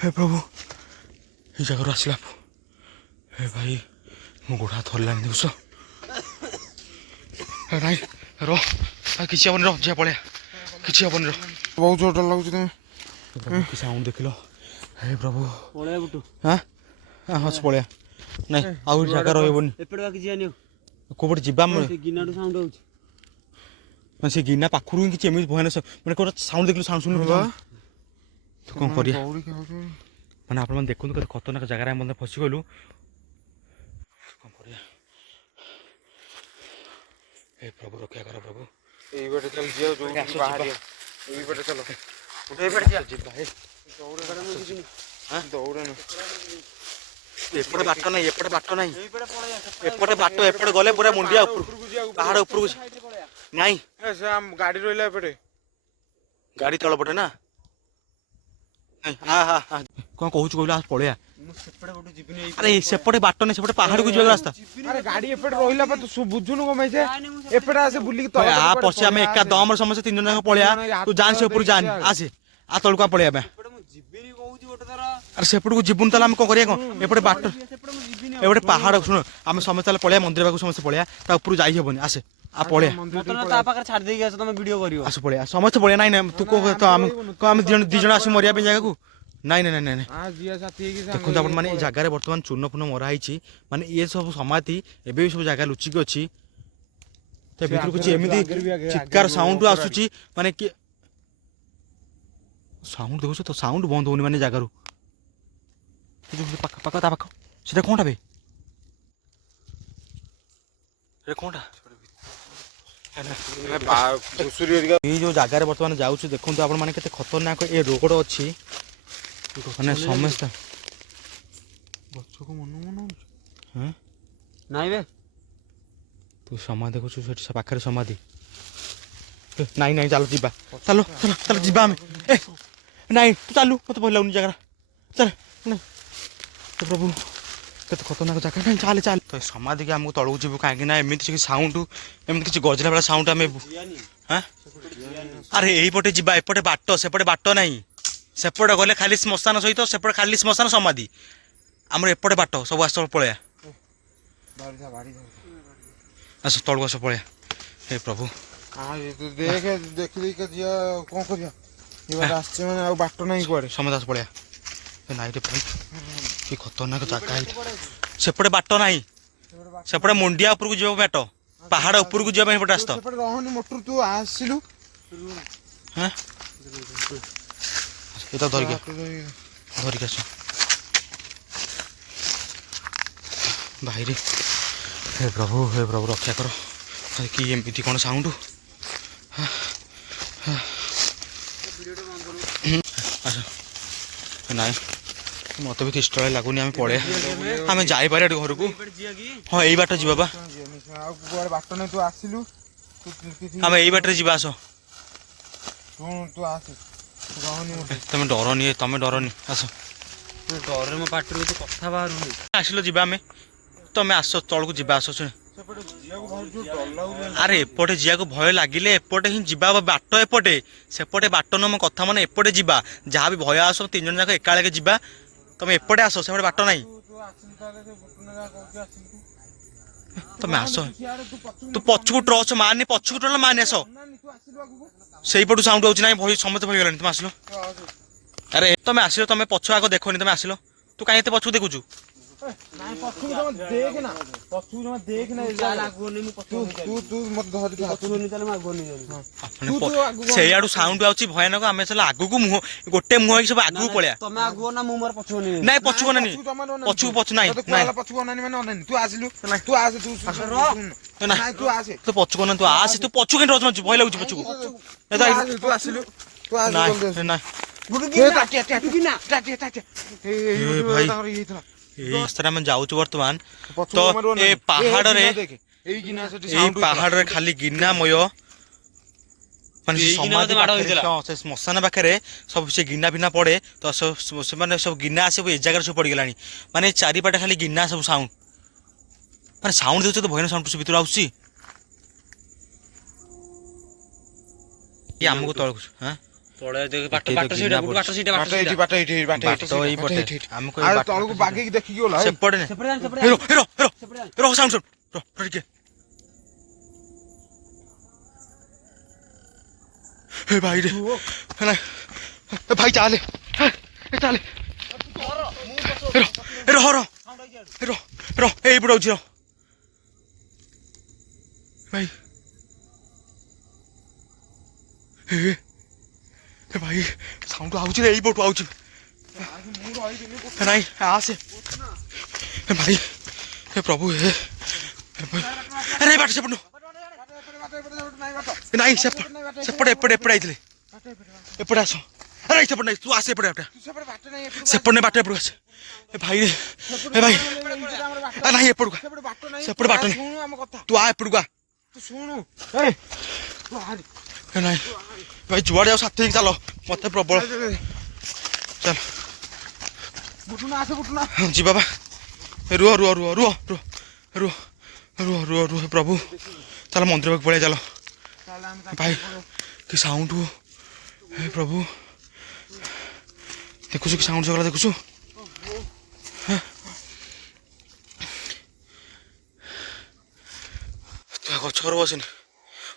ହେ ପ୍ରଭୁ ଏ ଜାଗାରୁ ଆସିଲା ହେ ଭାଇ ମୋ ଗୋଡ଼ ହାତ ଧରିଲାନି ଦେଖୁଛ ହେ ନାଇଁ ରହ ଆଉ କିଛି ହବନି ରହ ଯିବା ପଳେଇବା କିଛି ହବନି ରହ ବହୁତ ଜୋର ଡର ଲାଗୁଛି ତମେ। ପ୍ରଭୁ କି ସାଉଣ୍ଡ ଦେଖିଲ ହେ ପ୍ରଭୁ ପଳେଇବା ବୁଟୁ ହଁ ହଁ ପଳେଇବା ନାଇଁ ଆଉ ଜାଗା ରହିବନି ଏପଟେ ବାକି ଯିବାନି ଆଉ କୋଉପଟେ ଯିବା ସେ ଗିନାଠୁ ସାଉଣ୍ଡ ହଉଛି ମାନେ ସେ ଗିନା ପାଖରୁ ହିଁ କିଛି ଏମିତି ଭୟାନକ ମାନେ କୋଉଟା ସାଉଣ୍ଡ ଦେଖିଲୁ ସାଉଣ୍ଡ ଶୁଣିଲୁ ତୁ କ'ଣ କରିବା ମାନେ ଆପଣମାନେ ଦେଖନ୍ତୁ କେତେ ଖତରନାକ ଜାଗାରେ ଆମେ ମଧ୍ୟ ଫସିଗଲୁ କ'ଣ କରିବା ଏ ପ୍ରଭୁ ରକ୍ଷା କର ପ୍ରଭୁ ଏଇ ବାଟେ ଚାଲ ଯିବା ଯୋଉଠି ବାହାରିବା ଏଇ ବାଟେ ଚାଲ ଯିବା ହେ ଦୌଡ଼େ ଏପଟେ ବାଟ ନାହିଁ ଏପଟେ ବାଟ ନାହିଁ ଏପଟେ ବାଟ ଏପଟେ ଗଲେ ପୁରା ମୁଣ୍ଡିଆ ଉପରକୁ ପାହାଡ଼ ଉପରକୁ ନାଇଁ ସେ ଗାଡ଼ି ରହିଲା ଏପଟେ ଗାଡ଼ି ତଳ ପଟେ ନା କ'ଣ କହୁଛୁ କହିଲୁ ଆ ପଳେଇବା ସେପଟେ ବୁଟୁ ଯିବିନି ଆରେ ସେପଟେ ବାଟ ନାହିଁ ସେପଟେ ପାହାଡ଼କୁ ଯିବାକୁ ରାସ୍ତା ଆରେ ଗାଡ଼ି ଏପଟେ ରହିଲା ପା ତୁ ବୁଝୁନୁ କଣ ପାଇଁ ଯେ ଏପଟେ ଆସେ ବୁଲିକି ତଳ ଆ ପଛେ ଆମେ ଏକା ଦମରେ ସମସ୍ତେ 3 ଜଣ ଯାକ ପଳେଇବା ତୁ ଜାଣି ସେ ଉପରକୁ ଯାଆନି ଆସେ ଆ ତଳକୁ ଆ ପଳେଇବା ସେପଟେ ମୁଁ ଯିବିନି କହୁଛି ଗୋଟେ ଥର ଆରେ ସେପଟକୁ ଯିବୁନି ତାହେଲେ ଆମେ କ'ଣ କରିବା କ'ଣ ଏପଟେ ବାଟ ସେପଟେ ମୁଁ ଯିବିନି ଏପଟେ ପାହାଡ଼ ଶୁଣ ଆମେ ସମସ୍ତେ ତାହେଲେ ପଳେଇବା ମନ୍ଦିର ପାଖକୁ ସମସ୍ତେ ପଳେଇବା ତା ଉପରକୁ ଯାଇ ହେବନି ଆସେ ଆ ପଳେଇବା ମତେ ନା ତା ପାଖରେ ଛାଡ଼ି ଦେଇକି ଆସ ତମେ ଭିଡ଼ିଓ କରିବ ଆସ ପଳେଇବା ସମସ୍ତେ ପଳେଇବା ନାଇଁ ନାଇଁ ତୁ ତ ଆମେ ଆମେ ଦି ଜଣ ଆସି ମରିବା ପାଇଁ ଜାଗାକୁ ନାଇଁ ନାଇଁ ନାଇଁ ନାଇଁ ଦେଖନ୍ତୁ ଆପଣ ମାନେ ଏ ଜାଗାରେ ବର୍ତ୍ତମାନ ଚୂନ ଫୁନ ମରା ହେଇଛି ମାନେ ଇଏ ସବୁ ସମାଧି ଏବେ ବି ସବୁ ଜାଗା ଲୁଚିକି ଅଛି ତା ଭିତରୁ କିଛି ଏମିତି ଚିତ୍କାର ସାଉଣ୍ଡ ଆସୁଛି ମାନେ କି ସାଉଣ୍ଡ ଦେଖୁଛ ତ ସାଉଣ୍ଡ ବନ୍ଦ ହଉନି ମାନେ ଜାଗାରୁ ପାଖ ପାଖ ତା ପାଖ ସେଟା କଣଟା ବେ କଣଟା ଏଇ ଯୋଉ ଜାଗାରେ ବର୍ତ୍ତମାନ ଯାଉଛୁ ଦେଖନ୍ତୁ ଆପଣ ମାନେ କେତେ ଖତରନାକ ଏ ରୋଡ ଅଛି ମାନେ ସମସ୍ତେ ଗଛକୁ ମନ ହଁ ନାଇଁ ବେ ତୁ ସମାଧି ଦେଖୁଛୁ ସେଠି ପାଖରେ ସମାଧି ନାଇଁ ନାଇଁ ଚାଲ ଯିବା ଚାଲ ଚାଲ ଚାଲ ଯିବା ଆମେ ଏ ନାଇଁ ତୁ ଚାଲୁ ମତେ ଭଲ ଲାଗୁନି ଜାଗାଟା ଚାଲ ନାଇଁ ପ୍ରଭୁ କେତେ ଖତରନାକ ଜାଗା ନାଇଁ ଚାଲେ ଚାଲେ ତ ସମାଧିକି ଆମକୁ ତଳକୁ ଯିବୁ କାହିଁକି ନା ଏମିତି କିଛି ସାଉଣ୍ଡ ଏମିତି କିଛି ଗଜରା ଭଳିଆ ସାଉଣ୍ଡ ଆମେ ହଁ ଆରେ ଏଇପଟେ ଯିବା ଏପଟେ ବାଟ ସେପଟେ ବାଟ ନାହିଁ ସେପଟେ ଗଲେ ଖାଲି ଶ୍ମଶାନ ସହିତ ସେପଟେ ଖାଲି ଶ୍ମଶାନ ସମାଧି ଆମର ଏପଟେ ବାଟ ସବୁ ଆସ ପଳେଇବା ଆସ ତଳକୁ ଆସ ପଳେଇବା ହେ ପ୍ରଭୁ ଦେଖେ ଦେଖି ଦେଖି ଯିବା କଣ କରିବା ଆସିছে ମାନେ ଆଉ ବାଟ ନାହିଁ କୁଆଡେ ସମସ୍ତେ ଆସ ପଳେଇବା ନାଇଁ ରେ ଭାଇ କି ଖତରନାକ ଜାଗା ଏଇଠି ସେପଟେ ବାଟ ନାହିଁ ସେପଟେ ମୁଣ୍ଡିଆ ଉପରକୁ ଯିବ ବାଟ ପାହାଡ଼ ଉପରକୁ ଯିବା ପାଇଁ ଏପଟେ ରାସ୍ତା ସେପଟେ ରହନି ମୋଟର ତୁ ଆସିଲୁ ହଁ ଏଟା ଧରିକି ଆସ ଭାଇରେ ହେ ପ୍ରଭୁ ରକ୍ଷା କର କି ଏମିତି କ'ଣ ସାଉଣ୍ଡ ଆସ ନାଇଁ ମତେ ବି ତିଷ୍ଟ ଲାଗୁନି ଆମେ ପଳେଇବା ଆମେ ଯାଇପାରିବା ଏଠି ଘରକୁ ହଁ ଏଇ ବାଟ ଯିବା ବା ବାଟ ନାହିଁ ତୁ ଆସିଲୁ ଆମେ ଏଇ ବାଟରେ ଯିବା ଆସ ତୁ ଆସେ ତମେ ଡରନି ଆସ ଡରରେ ମୋ ପାଟିରୁ କିଛି କଥା ବାହାରୁନି ଆସିଲ ଯିବା ଆମେ ତମେ ଆସ ତଳକୁ ଯିବା ଆସ ଆରେ ଏପଟେ ଯିବାକୁ ଭୟ ଲାଗିଲେ ଏପଟେ ହିଁ ଯିବା ବାଟ ଏପଟେ ସେପଟେ ବାଟ ନୁହଁ ମୋ କଥା ମାନେ ଏପଟେ ଯିବା ଯାହା ବି ଭୟ ଆସ 3 ଜଣ ଯାକ ଏକାଳେକେ ଯିବା ତମେ ଏପଟେ ଆସ ସେପଟେ ବାଟ ନାହିଁ ତମେ ଆସ ତୁ ପଛକୁ ଟ୍ରଚ ମାରନି ପଛକୁ ଟ୍ରଚ ମାରନି ଆସ ସେଇପଟୁ ସାଉଣ୍ଡ ହଉଛି ନାଇଁ ଭୟ ସମସ୍ତେ ଭୟ ଗଲେଣି ତମେ ଆସିଲ ଆରେ ତମେ ଆସିଲ ତମେ ପଛ ଆଗ ଦେଖନି ତମେ ଆସିଲ ତୁ କାହିଁ ଏତେ ପଛକୁ ଦେଖୁଛୁ ସେଇଆଡୁ ସାଉଣ୍ଡ ଆଉଛି ଭୟାନକ ଆମେ ଆଗକୁ ମୁହଁ ଗୋଟେ ମୁହଁ ହେଇକି ସବୁ ଆଗକୁ ପଳେଇବା ତମେ ଆଗୁଅ ନା ମୁଁ ମୋର ପଛକୁ ନେବି ନାଇଁ ପଛକୁ ନାଇଁ ପଛକୁ ନାଇଁ ତୁ ପଛକୁ ନା ତୁ ଆସେ ତୁ ପଛକୁ କେମିତି ରହୁଛୁ ଭୟ ଲାଗୁଛି ପଛକୁ ଏଇ ରାସ୍ତାରେ ଆମେ ଯାଉଛୁ ବର୍ତ୍ତମାନ ତ ଏ ପାହାଡରେ ଖାଲି ଗିନାମୟ ମାନେ ସେ ଶ୍ମଶାନ ପାଖରେ ସବୁ ସେ ଗିନା ଫିନା ପଡେ ତ ସେମାନେ ସବୁ ଗିନା ସବୁ ଏ ଜାଗାରେ ସବୁ ପଡିଗଲାଣି ମାନେ ଚାରିପଟେ ଖାଲି ଗିନା ସବୁ ସାଉଣ୍ଡ ମାନେ ସାଉଣ୍ଡ ଦେଉଛ ତ ଭୟାନକ ସାଉଣ୍ଡ ସେ ଭିତରୁ ଆସୁଛି କି ଆମକୁ ତଳକୁ ହାଁ ବାଟ ଏଇପଟେ ଆମକୁ ଏଇ ବାଟ ତଳକୁ ବାଗେଇକି ଦେଖିକି ଗଲା ସେପଟେ ରହ ସାଉଣ୍ଡ ରହ ଟିକେ ଏ ଭାଇ ରେ ଏ ଭାଇ ଚାଲେ ଚାଲେ ରହ ଏଇପଟେ ଅଛି ରହ ଭାଇ ଏ ଭାଇ ସାଉଣ୍ଡ ଆଉଛି ରେ ଏଇପଟୁ ଆଉଛି ନାଇଁ ଆସେ ଏ ଭାଇ ଏ ପ୍ରଭୁ ଆରେ ବାଟ ସେପଟ ନାଇଁ ସେପଟେ ଏପଟେ ଆଇଥିଲେ ଏପଟେ ଆସ ଆରେ ସେପଟେ ନାଇଁ ତୁ ଆସେ ଏପଟେ ସେପଟେ ନାଇଁ ବାଟ ଏପଟକୁ ଆସେ ଏ ଭାଇ ଏ ଭାଇ ନାଇଁ ଏପଟକୁ ସେପଟେ ବାଟ ନାଇଁ ତୁ ଆ ଏପଟକୁ ଆ ନାଇଁ ଭାଇ ଯୁଆଡେ ଯାଉ ସାଥି ହେଇକି ଚାଲ ମତେ ପ୍ରବଳ ଚାଲ ଯିବା ବା ରୁହ ପ୍ରଭୁ ଚାଲ ମନ୍ଦିର ପାଖକୁ ପଳେଇ ଚାଲ ଭାଇ କି ସାଉଣ୍ଡ ହେ ପ୍ରଭୁ ଦେଖୁଛୁ କି ସାଉଣ୍ଡ ଜଗଲା ଦେଖୁଛୁ ତୁ ଗଛରେ ବସନି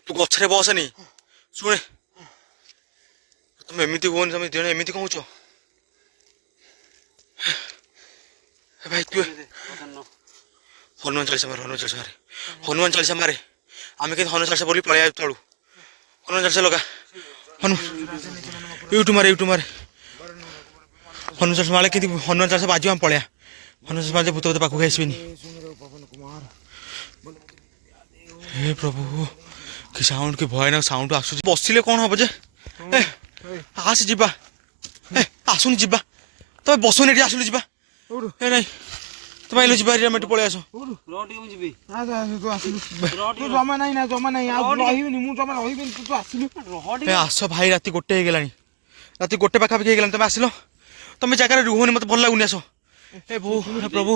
ତୁ ଗଛରେ ବସନି ଶୁଣେ ତମେ ଏମିତି ହୁଅନି ତମେ ଦିନ ଏମିତି କହୁଛ ଭାଇ ତୁ ହନୁମାନ ଚାଳିଶା ମାରେ ଆମେ କିନ୍ତୁ ହନୁମାନ ଚାଳିଶା ବୋଲି ପଳେଇ ତଳୁ ହନୁମାନ ଚାଳିଶା ଲଗା ୟୁଟ୍ୟୁବ ମାରେ ହନୁମାନ ଚାଳିଶା ମାରେ କିନ୍ତୁ ହନୁମାନ ଚାଳିଶା ବାଜିବ ଆମେ ପଳେଇବା ହନୁମାନ ଚାଳିଶା ବାଜିବ ଭୂତ ପାଖକୁ ଆସିବିନି ହେ ପ୍ରଭୁ କି ସାଉଣ୍ଡ କି ଭୟାନକ ସାଉଣ୍ଡ ଆସୁଛି ବସିଲେ କଣ ହବ ଯେ ଆସ ଯିବା ଆସୁନି ଯିବା ତମେ ବସୁନି ଏଠି ଆସିଲୁ ଯିବା ନାଇଁ ତମେ ଆଇଲ ଯିବା ଆମେ ଏଠି ପଳେଇ ଆସ ଆସ ଭାଇ ରାତି 1 ହେଇଗଲାଣି ରାତି 1 ପାଖାପାଖି ହେଇଗଲାଣି ତମେ ଆସିଲ ତମେ ଜାଗାରେ ରୁହନି ମତେ ଭଲ ଲାଗୁନି ଆସ ଏ ପ୍ରଭୁ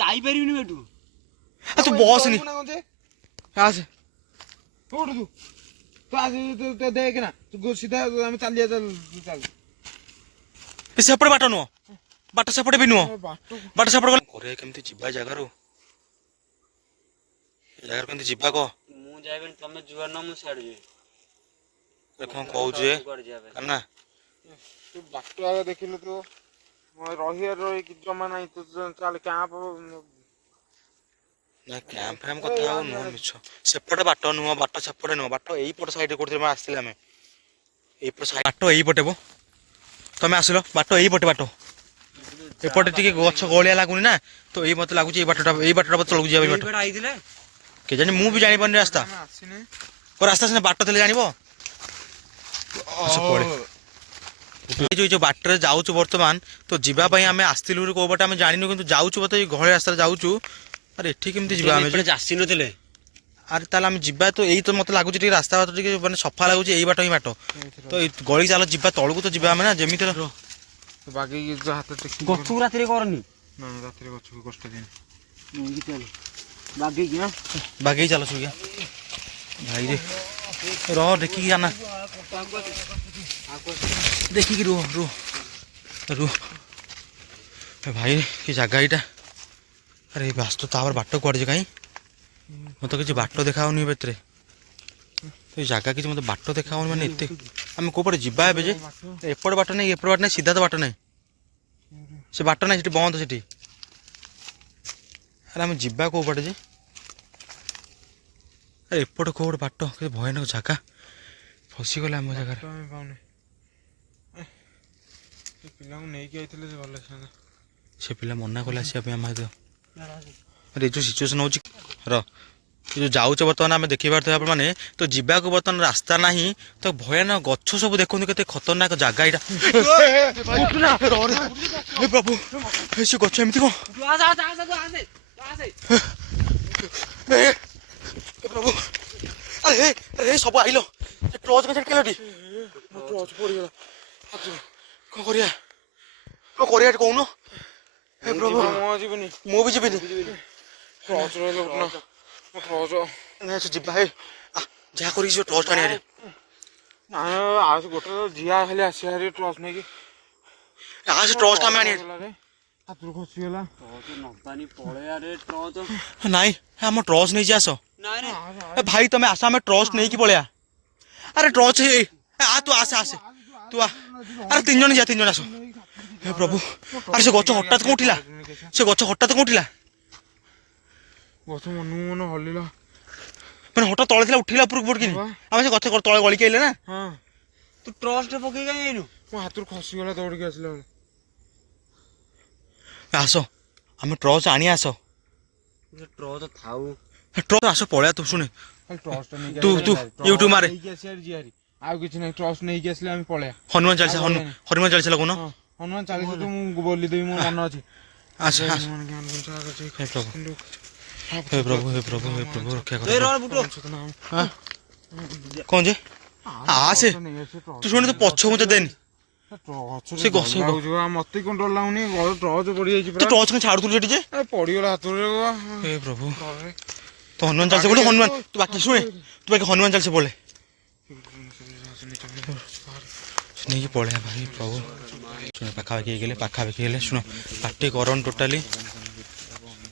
ଯାଇପାରିବିନି ଏଠୁ ତୁ ବସନି ଆସେ ସେପଟେ ବାଟ ନୁହଁ ବାଟ ସେପଟେ ବି ନୁହଁ ବାଟ ସେପଟେ ଗଲେ କେମିତି ଯିବା ଜାଗାରୁ କେମିତି ଯିବା କହ ମୁଁ ଯାଇବିନି ତମେ ଯୁଆଡ ମୁଁ ସିଆଡେ ଯିବି କଣ କହୁଛୁ ନା ବାଟ ଆଗ ଦେଖିଲୁ ତୁ ରହିକି ଜମା ନାହିଁ ତୁ ଚାଲେ କ୍ୟାମ୍ପ ନା କ୍ୟାମ୍ପ ଫ୍ୟାମ୍ପ କଥା ଆଉ ନୁହଁ ମିଛ ସେପଟେ ବାଟ ନୁହଁ ବାଟ ସେପଟେ ନୁହଁ ବାଟ ଏଇପଟ ସାଇଡରେ କୋଉଠି ଆସିଥିଲେ ଆମେ ଏଇପଟ ବାଟ ଏଇପଟେ ବୋ ତମେ ଆସିଲ ବାଟ ଏଇପଟେ ବାଟ ଏପଟେ ଟିକେ ଗଛ ଗଳିଆ ଲାଗୁନି ନା ତ ଏଇ ମତେ ଲାଗୁଛି ଏଇ ବାଟଟା ତଳକୁ ଯିବା ଏଇ ବାଟ କେଜାଣି ମୁଁ ବି ଜାଣିପାରୁନି ରାସ୍ତା ରାସ୍ତା ସିନା ବାଟ ଥିଲେ ଜାଣିବ ଯୋଉ ବାଟରେ ଯାଉଛୁ ବର୍ତ୍ତମାନ ତ ଯିବା ପାଇଁ ଆମେ ଆସିଥିଲୁ କୋଉ ବାଟ ଆମେ ଜାଣିନୁ କିନ୍ତୁ ଯାଉଛୁ ବୋଧେ ଏଇ ଗହଳି ରାସ୍ତାରେ ଯାଉଛୁ ଆରେ ଏଠି କେମିତି ଯିବା ଆମେ ଆସିନଥିଲେ ଆରେ ତାହେଲେ ଆମେ ଯିବା ତ ଏଇ ତ ମତେ ଲାଗୁଛି ଟିକେ ରାସ୍ତା ବାଟ ଟିକେ ମାନେ ସଫା ଲାଗୁଛି ଏଇ ବାଟ ହିଁ ବାଟ ତ ଏଇ ଗଳି ଚାଲ ଯିବା ତଳକୁ ତ ଯିବା ଆମେ ନା ଯେମିତି ଗଛକୁ ରାତିରେ କରନି ରାତିରେ ଗଛକୁ କଷ୍ଟ ଦିନ ବାଗେଇ ଚାଲ ଶୁଇଆ ଭାଇ ରେ ରହ ଦେଖିକି ଜାନା ଦେଖିକି ରୁହ ଭାଇ କି ଜାଗା ଏଇଟା ଆରେ ଏଇ ବାସ୍ତ ତାପରେ ବାଟ କୁଆଡ଼େ କାହିଁ ମତେ କିଛି ବାଟ ଦେଖାହଉନି ଭିତରେ ଏଇ ଜାଗା କିଛି ମତେ ବାଟ ଦେଖାହଉନି ମାନେ ଏତେ ଆମେ କୋଉ ପଟେ ଯିବା ଏବେ ଯେ ଏପଟେ ବାଟ ନାହିଁ ଏପଟେ ବାଟ ନାହିଁ ସିଧା ତ ବାଟ ନାହିଁ ସେ ବାଟ ନାହିଁ ସେଠି ବନ୍ଦ ସେଠି ଆରେ ଆମେ ଯିବା କୋଉ ପଟେ ଯେ ଆରେ ଏପଟେ କୋଉ ଗୋଟେ ବାଟ କେତେ ଭୟାନକ ଜାଗା ଫସିଗଲେ ଆମ ଜାଗାରେ ପିଲାଙ୍କୁ ନେଇକି ଯାଇଥିଲେ ଭଲ ସେ ପିଲା ମନା କଲେ ଆସିବା ପାଇଁ ଆମେ ଆରେ ଏ ଯୋଉ ସିଚୁଏସନ୍ ହଉଛି ଯୋଉ ଯାଉଛ ବର୍ତ୍ତମାନ ଆମେ ଦେଖିପାରୁଥିବା ମାନେ ତ ଯିବାକୁ ବର୍ତ୍ତମାନ ରାସ୍ତା ନାହିଁ ତ ଭୟାନକ ଗଛ ସବୁ ଦେଖନ୍ତୁ କେତେ ଖତରନାକ ଜାଗା ଏଇଟା ପ୍ରଭୁ ସେ ଗଛ ଏମିତି କଣ ପ୍ରଭୁ ଆରେ ସବୁ ଆଇଲ ଟର୍ଚ୍ଚ କେଲାଟି ଟର୍ଚ୍ଚ ପଡ଼ିଗଲା କଣ କରିବା କହୁନ ମୁଁ ବି ଯିବିନି ଟର୍ଚ୍ଚ ରହିଲେ ଉଠୁନ ଟର୍ଚ୍ଚ ଯିବା ହେ ଯାହା କରିକି ଯିବ ଟର୍ଚ୍ଚ ଆଣିବାରେ ନାଇଁ ଆଉ ଗୋଟେ ଝିଆ ଖାଲି ଆସିବା ହାରି ଟର୍ଚ୍ଚ ନେଇକି ସେ ଟର୍ଚ୍ଚ ଆମେ ଆଣିବା ହାତରୁ ଖସିଗଲା ନବାନି ପଳେଇବା ରେ ଟ୍ରଚ ନାଇଁ ଆମ ଟର୍ଚ୍ଚ ନେଇଛି ଆସ ନାଇଁ ରେ ଭାଇ ତମେ ଆସ ଆମେ ଟର୍ଚ୍ଚ ନେଇକି ପଳେଇବା ଆରେ ଟର୍ଚ୍ଚ ତୁ ଆସେ ତୁ ଆରେ 3 ଜଣ ଯିବା 3 ଜଣ ଆସ ହେ ପ୍ରଭୁ ଆରେ ସେ ଗଛ ହଠାତ୍ କଣ ଉଠିଲା ସେ ଗଛ ହଠାତ୍ କଣ ଉଠିଲା ଗଛ ମନକୁ ମନ ହଲିଲା ମାନେ ହଠାତ୍ ତଳେ ଥିଲା ଉଠିଲା ଉପରକୁ ପଡିକିନି ଆମେ ସେ ଗଛ ତଳେ ଗଳିକି ଆଇଲେ ନା ହଁ ତୁ ଟ୍ରଚ ଟେ ପକେଇ କାଇଁ ଯାଇନୁ ମୋ ହାତରୁ ଖସିଗଲା ଦୌଡ଼ିକି ଆସିଲା ବେଳେ ଆସ ଆମେ ଟର୍ଚ୍ଚ ଆଣିବା ଆସ ଟ୍ରଚ ଥାଉ ଟର୍ଚ୍ଚ ଆସ ପଳେଇବା ତୁ ଶୁଣେ ଖାଲି ଟର୍ଚ୍ଚ ନେଇକି ତୁ ୟୁଟ୍ୟୁବ ମାରେ ନେଇକି ଆସିବା ଯିଆରି ଆଉ କିଛି ନାହିଁ ଟର୍ଚ୍ଚ ନେଇକି ଆସିଲେ ଆମେ ପଳେଇବା ହନୁମାନ ଚାଳିଶା ହନୁମାନ ଚାଳିଶା ଲଗୁନ ହନୁମାନ 40 ତ ମୁଁ ବୋଲିଦେବି ମୋ ମନ ଅଛି ଆସ ହେ ପ୍ରଭୁ ରକ୍ଷା କର କଣ ଯେ ଆସେ ତୁ ଶୁଣି ତୁ ପଛ ମୁଛ ଦେନି ସେ ଗଛ ମତେ କଣ ଡର ଲାଗୁନି ଟର୍ଚ୍ଚ ପଡିଯାଇଛି ତୁ ଟର୍ଚ୍ଚ କାଇଁ ଛାଡୁଥିଲୁ ସେଠି ଯେ ପଡିଗଲା ହାତରୁ ହେ ପ୍ରଭୁ ତୁ ହନୁମାନ ଚାଲିସା ବୋଲେ ହନୁମାନ ତୁ ବାକି ଶୁଣେ ତୁ ବାକି ହନୁମାନ ଚାଲିସା ବୋଲେ ନେଇକି ପଳେଇବା ଭାଇ ପ୍ରଭୁ ଶୁଣ ପାଖାପାଖି ହେଇଗଲେ ଶୁଣ ପାଟି କରନି ଟୋଟାଲି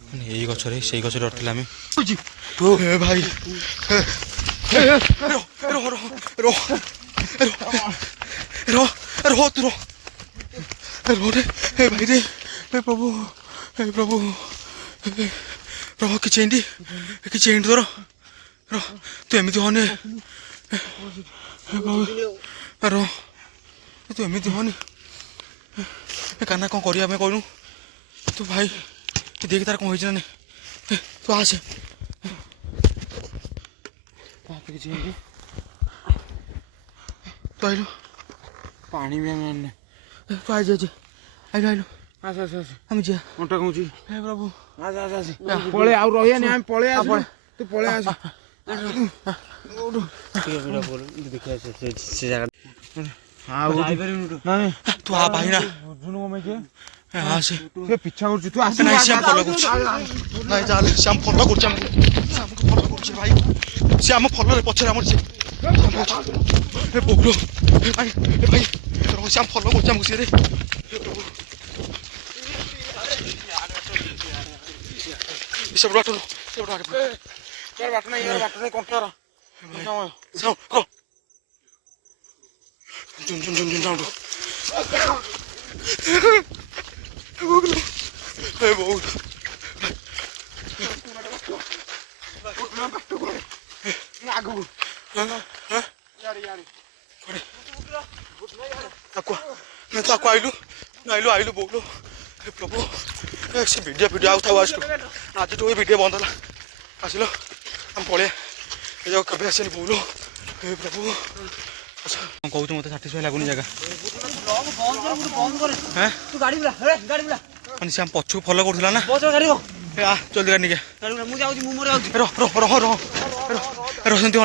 ମାନେ ଏଇ ଗଛରେ ସେଇ ଗଛରେ ଅଟଥିଲା ଆମେ ଭାଇ ପ୍ରଭୁ କିଛି ଏଇଠି ତୋର ତୁ ଏମିତି ହନି ତୁ ଏମିତି ହନି କାନା କ'ଣ କରିବା ଆମେ କହିନୁ ତୁ ଭାଇ ଦେଖି ତାର କ'ଣ ହେଇଛି ନା ତୁ ଆସେ କିଛି ହେଇଛି ତୁ ଆଇଲୁ ପାଣି ବି ଆମେ ଆଣିନେ ତୁ ଆଇଲୁ ଆସ ଆମେ ଯିବା ଅଣ୍ଟା କହୁଛି ହେ ପ୍ରଭୁ ଆସ ପଳେଇ ଆଉ ରହିବାନି ଆମେ ପଳେଇ ଆସ ତୁ ପଳେଇ ଆସ ତୁ ଆ ଭାଇ ନା ବୁଝୁନୁ କଣ ପାଇଁ ଆସେ ସେ ପିଛା କରୁଛି ତୁ ଆସ ନାଇଁ ଶ୍ୟାମ ଫଲୋ କରୁଛି ନାଇଁ ଚାଲେ ଶ୍ୟାମ ଫଲୋ କରୁଛି ଆମକୁ ଫଲୋ କରୁଛି ଭାଇ ସେ ଆମ ଫଲୋରେ ପଛରେ ଆମର ଏ ବୋଉଲୋ ଭାଇ ଶ୍ୟାମ ଫଲୋ କରୁଛି ଆମକୁ ସିଏ ସେପଟ ବାଟ ନାହିଁ କଣ୍ଟାର ଆଗକୁ ଆଇଲୁ ବୋଉଲୋ ପ୍ରଭୁ ସେ ଭିଡ଼ିଓ ଆଉ ଥାଉ ଆଜିଠୁ ଏ ଭିଡ଼ିଓ ବନ୍ଦ ହେଲା ଆସିଲ ଆମେ ପଳେଇବା ଏ ଯାକ କେବେ ଆସିନି ବୋଉଲୋ ହେ ପ୍ରଭୁ କ'ଣ କହୁଛୁ ମୋତେ ସାଟିସ୍ଫାଏ ଲାଗୁନି ଜାଗା ମାନେ ସେ ଆମ ପଛକୁ ଫଲୋ କରୁଥିଲା ନା ଜଲ୍ଦି ଗାଡ଼ି ନେଇକି ସେମିତି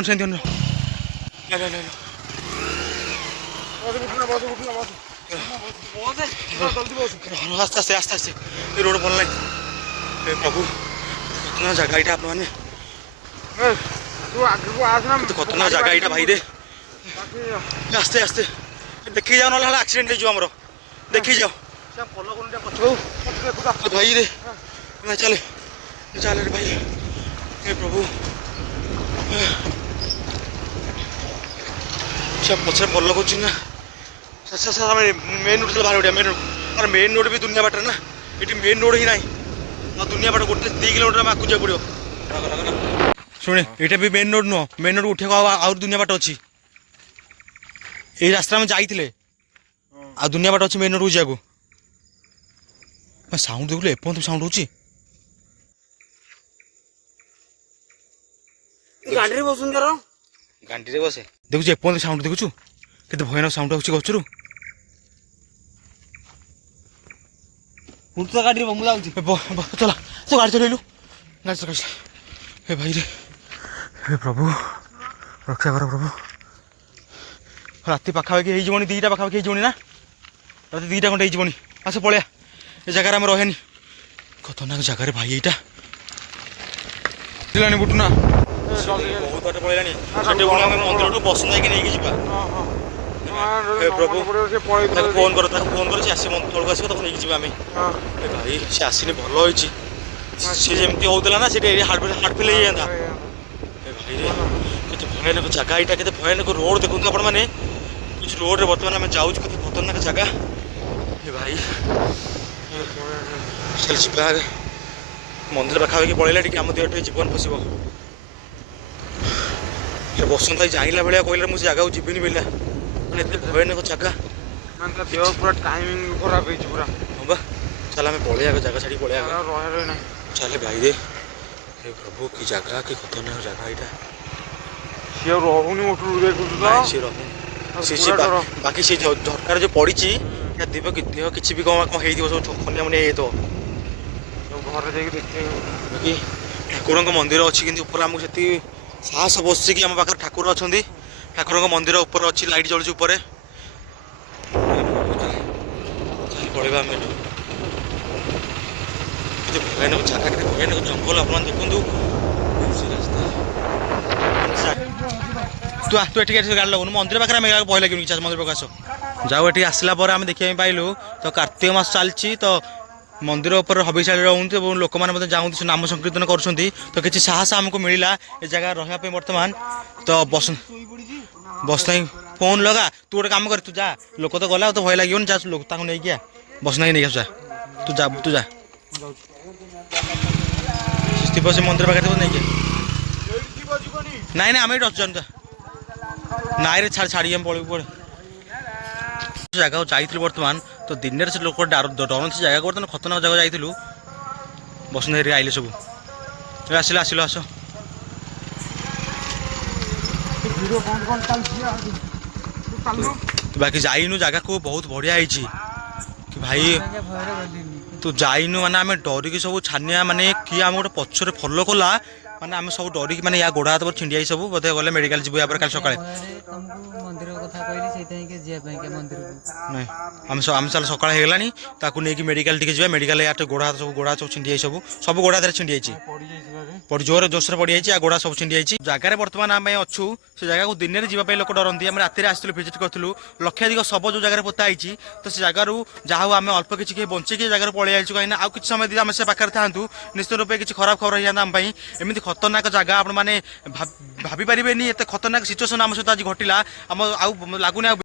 ଆସ୍ତେ ଏ ରୋଡ଼ ଭଲ ନାହିଁ ଏ ପ୍ରଭୁ ଖତରନାକ ଜାଗା ଏଇଟା ଆପଣମାନେ ଖତରନାକ ଜାଗା ଏଇଟା ଭାଇ ରେ ଆସ୍ତେ ଦେଖିକି ଯାଅ ନହେଲେ ଆକ୍ସିଡେଣ୍ଟ ହେଇଯିବ ଆମର ଦେଖିକି ଯାଅ ଭାଇ ରେ ଚାଲେ ରେ ଭାଇ ଏ ପ୍ରଭୁ ସେ ପଛରେ ଭଲ କରୁଛି ନା ଆମେ ମେନ୍ ରୋଡ଼ ଥିଲା ବାହାର ଉଠିବା ମେନ୍ ରୋଡ଼ ବି ଦୁନିଆ ବାଟରେ ନା ଏଠି ମେନ୍ ରୋଡ଼ ହିଁ ନାହିଁ ଆଉ ଦୁନିଆ ବାଟ ଗୋଟେ 2 କିଲୋମିଟର ଆମେ ଆଗକୁ ଯିବାକୁ ପଡ଼ିବ ଶୁଣେ ଏଇଟା ବି ମେନ୍ ରୋଡ଼ ନୁହଁ ମେନ୍ ରୋଡ଼ ଉଠିବାକୁ ଆହୁରି ଦୁନିଆ ବାଟ ଅଛି ଏଇ ରାସ୍ତାରେ ଆମେ ଯାଇଥିଲେ ଆଉ ଦୁନିଆ ବାଟ ଅଛି ମେନ୍ ରୋଡ଼କୁ ଯିବାକୁ ସାଉଣ୍ଡ ଦେଖିଲୁ ଏପର୍ଯ୍ୟନ୍ତ ସାଉଣ୍ଡ ହଉଛି ଗାଡ଼ିରେ ବସୁନି ଗାଣ୍ଡିରେ ବସେ ଦେଖୁଛୁ ଏପର୍ଯ୍ୟନ୍ତ ସାଉଣ୍ଡ ଦେଖୁଛୁ କେତେ ଭୟାନକ ସାଉଣ୍ଡ ହଉଛି ଗଛରୁ ମୁଁ ତ ଗାଡ଼ିରେ ମୁଁ ଯାଉଛି ଚଲା ତୁ ଗାଡ଼ି ଚଲେଇଲୁ ଗାଡ଼ି ଚଲା ହେ ଭାଇ ରେ ହେ ପ୍ରଭୁ ରକ୍ଷା କର ପ୍ରଭୁ ରାତି ପାଖାପାଖି ହେଇଯିବନି 2ଟା ପାଖାପାଖି ହେଇଯିବନି ନା ରାତି 2ଟା ଖଣ୍ଡେ ହେଇଯିବନି ଆସ ପଳେଇବା ଏ ଜାଗାରେ ଆମେ ରହେନି ଖତରନାକ ଜାଗାରେ ଭାଇ ଏଇଟା ବୁଝିଲାଣି ବୁଟୁନା ବହୁତ ବାଟ ପଳେଇଲାଣି ସେଠି ପୁଣି ଆମେ ମନ୍ଦିରଠୁ ବସ୍ ଯାଇକି ନେଇକି ଯିବା। ହେ ପ୍ରଭୁ ତାକୁ ଫୋନ୍ କର ସେ ଆସି ତଳକୁ ଆସିବ ତାକୁ ନେଇକି ଯିବା ଆମେ। ଏ ଭାଇ ସେ ଆସିନି ଭଲ ହେଇଛି ସେ ଯେମିତି ହଉଥିଲା ନା ସେଠି ହାର୍ଟ ଫେଲ୍ ହେଇଯାନ୍ତା। ଏ ଭାଇରେ କେତେ ଭୟାନକ ଜାଗା ଏଇଟା କେତେ ଭୟାନକ ରୋଡ଼ ଦେଖନ୍ତୁ ଆପଣମାନେ କିଛି ରୋଡ଼ରେ ବର୍ତ୍ତମାନ ଆମେ ଯାଉଛୁ କେତେ ଖତରନାକ ଜାଗା। ଏ ଭାଇ ଚାଲ ଯିବା ମନ୍ଦିର ପାଖାପାଖି ପଳେଇଲା ଟିକେ ଆମ ଦେହ ଟିକେ ଜୀବନ ପଶିବ। ସେ ବସନ୍ତ ଭାଇ ଜାଣିଲା ଭଳିଆ କହିଲା ମୁଁ ସେ ଜାଗାକୁ ଯିବିନି ବୋଲିଲା ମାନେ ଏତେ ଭୟାନକ ଜାଗା ମାନେ ତା ଦେହ ପୁରା ଟାଇମିଂ ଖରାପ ହେଇଛି ପୁରା। ହଁ ବା ଚାଲ ଆମେ ପଳେଇବା ଜାଗା ଛାଡ଼ି ପଳେଇବା ରହେ ନାହିଁ। ଚାଲେ ଭାଇରେ ହେ ପ୍ରଭୁ କି ଜାଗା କି ଖତରନାକ ଜାଗା ଏଇଟା। ସିଏ ରହୁନି ଉଠୁ ଦେଖୁଛୁ ତ ସେ ରହୁନି ବାକି ସେ ଝଟକାରେ ଯୋଉ ପଡ଼ିଛି ଦେହ କିଛି ବି କଣ ହେଇଥିବ ସବୁ ଖନିଆ ମନିଆ ହେଇଯାଇଥିବ। ଘରେ ଯାଇକି ଦେଖିବା ବାକି ଠାକୁରଙ୍କ ମନ୍ଦିର ଅଛି କିନ୍ତୁ ଉପରେ ଆମକୁ ସେତିକି ସାହସ ବସିଛି କି ଆମ ପାଖରେ ଠାକୁର ଅଛନ୍ତି। ଠାକୁରଙ୍କ ମନ୍ଦିର ଉପରେ ଅଛି ଲାଇଟ୍ ଜଳୁଛି ଉପରେ। ଚାଲି ପଳେଇବା ଆମେ ଏଠୁ କେତେ ଭୟାନକ ଜାଗା କେତେ ଭୟାନକ ଜଙ୍ଗଲ ଆପଣମାନେ ଦେଖନ୍ତୁ। ତୁ ଏଠିକି ଗାଡ଼ି ଲଗାଉନୁ ମନ୍ଦିର ପାଖରେ ଆମେ ଭୟ ଲାଗିବନି କିଛି ମନ୍ଦିର ପାଖରେ ଆସ ଯାଉ। ଏଠିକି ଆସିଲା ପରେ ଆମେ ଦେଖିବା ପାଇଁ ପାଇଲୁ ତ କାର୍ତ୍ତିକ ମାସ ଚାଲିଛି ତ ମନ୍ଦିର ଉପରେ ହବିଶାଳୀ ରହୁନ୍ତି ଏବଂ ଲୋକମାନେ ମଧ୍ୟ ଯାଆନ୍ତି ନାମ ସଂକୀର୍ତ୍ତନ କରୁଛନ୍ତି ତ କିଛି ସାହସ ଆମକୁ ମିଳିଲା ଏ ଜାଗାରେ ରହିବା ପାଇଁ। ବର୍ତ୍ତମାନ ତ ବସ ଫୋନ୍ ଲଗା ତୁ ଗୋଟେ କାମ କର ତୁ ଯା ଲୋକ ତ ଗଲା ଆଉ ତ ଭୟ ଲାଗିବନି ଯା ଲୋକ ତାଙ୍କୁ ନେଇକି ବସ ନେଇକି ନେଇକି ଆସ ତୁ ଯା ଥିବ ସେ ମନ୍ଦିର ପାଖରେ ଥିବ ନେଇକି ନାଇଁ ଆମେ ଏଇଠି ଅଛୁ ନାଇଁ ରେ ଛାଡ଼ିକି ଆମେ ପଳେଇବୁ ପଳେଇ ଜାଗାକୁ ଯାଇଥିଲୁ। ବର୍ତ୍ତମାନ ତ ଦିନରେ ସେ ଲୋକ ଡରନ୍ତି ସେ ଜାଗାକୁ ବର୍ତ୍ତମାନ ଖତରନାକ ଜାଗାକୁ ଯାଇଥିଲୁ। ବସନ୍ତ ହେରିକା ଆଇଲେ ସବୁ ଆସିଲ ଆସ ବାକି ଯାଇନୁ ଜାଗାକୁ ବହୁତ ବଢ଼ିଆ ହେଇଛି କି ଭାଇ ତୁ ଯାଇନୁ ମାନେ ଆମେ ଡରିକି ସବୁ ଛାନିଆ ମାନେ କିଏ ଆମେ ଗୋଟେ ପଛରେ ଫଲୋ କଲା ମାନେ ଆମେ ସବୁ ଡରିକି ମାନେ ୟା ଗୋଡ଼ ହାତ ଛିଣ୍ଡି ଯାଇ ସବୁ ବୋଧେ ଗଲେ ମେଡ଼ିକାଲ ଯିବୁ ୟା ପରେ କାଲି ସକାଳେ। ମନ୍ଦିର କଥା କହିଲି ସେଇଥିପାଇଁ ଯିବା ପାଇଁ ମନ୍ଦିରକୁ ନାଇଁ ଆମେ ଚାଲ ସକାଳ ହେଇଗଲାଣି ତାକୁ ନେଇକି ମେଡ଼ିକାଲ ଟିକେ ଯିବା। ମେଡ଼ିକାଲ ଗୋଡ଼ ହାତ ସବୁ ଛିଣ୍ଡି ଯାଇ ସବୁ ଗୋଡ଼ ହାତରେ ଛିଣ୍ଡି ଯାଇଛି ଜୋରରେ ପଡ଼ିଯାଇଛି ଆଉ ଗୋଡ଼ ସବୁ ଛିଣ୍ଡି ଯାଇଛି। ଜାଗାରେ ବର୍ତ୍ତମାନ ଆମେ ଅଛୁ ସେ ଜାଗାକୁ ଦିନରେ ଯିବା ପାଇଁ ଲୋକ ଡରନ୍ତି। ଆମେ ରାତିରେ ଆସିଥିଲୁ ଭିଜିଟ୍ କରିଥିଲୁ ଲକ୍ଷାଧିକ ଶବ ଯେଉଁ ଜାଗାରେ ପୋତା ହେଇଛି ତ ସେ ଜାଗାରୁ ଯାହା ହଉ ଆମେ ଅଳ୍ପ କିଛି ବଞ୍ଚିକି ଜାଗାରୁ ପଳେଇ ଆସିଛୁ। କାହିଁକିନା ଆଉ କିଛି ସମୟ ଯଦି ଆମେ ସେ ପାଖରେ ଥାନ୍ତୁ ନିଶ୍ଚିତ ରୂପେ କିଛି ଖରାପ ଖବର ହେଇଯାନ୍ତା ଆମ ପାଇଁ। ଏମିତି ଖତରନାକ ଜାଗା ଆପଣମାନେ ଭାବିପାରିବେନି ଏତେ ଖତରନାକ ସିଚୁଏସନ୍ ଆମ ସହିତ ଆଜି ଘଟିଲା। ଆମ ଆଉ ଲାଗୁନି ଆଉ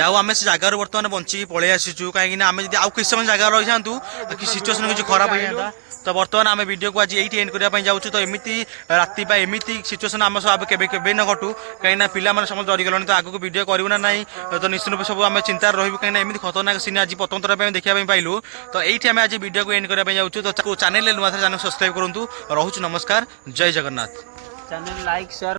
ଯାଉ ଆମେ ସେ ଜାଗାରୁ ବର୍ତ୍ତମାନ ବଞ୍ଚିକି ପଳେଇ ଆସିଛୁ। କାହିଁକିନା ଆମେ ଯଦି ଆଉ କିଛି ସମୟ ଜାଗାରେ ରହିଥାନ୍ତୁ କି ସିଚୁଏସନ୍ କିଛି ଖରାପ ହେଇଯାନ୍ତା। ତ ବର୍ତ୍ତମାନ ଆମେ ଭିଡ଼ିଓକୁ ଆଜି ଏଇଠି ଏଣ୍ଡ କରିବା ପାଇଁ ଯାଉଛୁ। ତ ଏମିତି ରାତି ବା ଏମିତି ସିଚୁଏସନ୍ ଆମ ସହ କେବେ ନ ଘଟୁ କାହିଁକିନା ପିଲାମାନେ ସମସ୍ତେ ଡରିଗଲେଣି ତ ଆଗକୁ ଭିଡ଼ିଓ କରିବୁ ନା ନାହିଁ ତ ନିଶ୍ଚିତ ରୂପେ ସବୁ ଆମେ ଚିନ୍ତାରେ ରହିବୁ। କାହିଁକିନା ଏମିତି ଖତରନାକ ସିନ୍ ଆଜି ପ୍ରଥମ ଥର ପାଇଁ ଦେଖିବା ପାଇଁ ପାଇଲୁ। ତ ଏଇଠି ଆମେ ଆଜି ଭିଡ଼ିଓକୁ ଏଣ୍ଡ କରିବା ପାଇଁ ଯାଉଛୁ। ତ ଚ୍ୟାନେଲରେ ନୂଆ ଥରେ ଚ୍ୟାନେଲ ସବସ୍କ୍ରାଇବ୍ କରନ୍ତୁ। ରହୁଛୁ ନମସ୍କାର ଜୟ ଜଗନ୍ନାଥ। Channel like share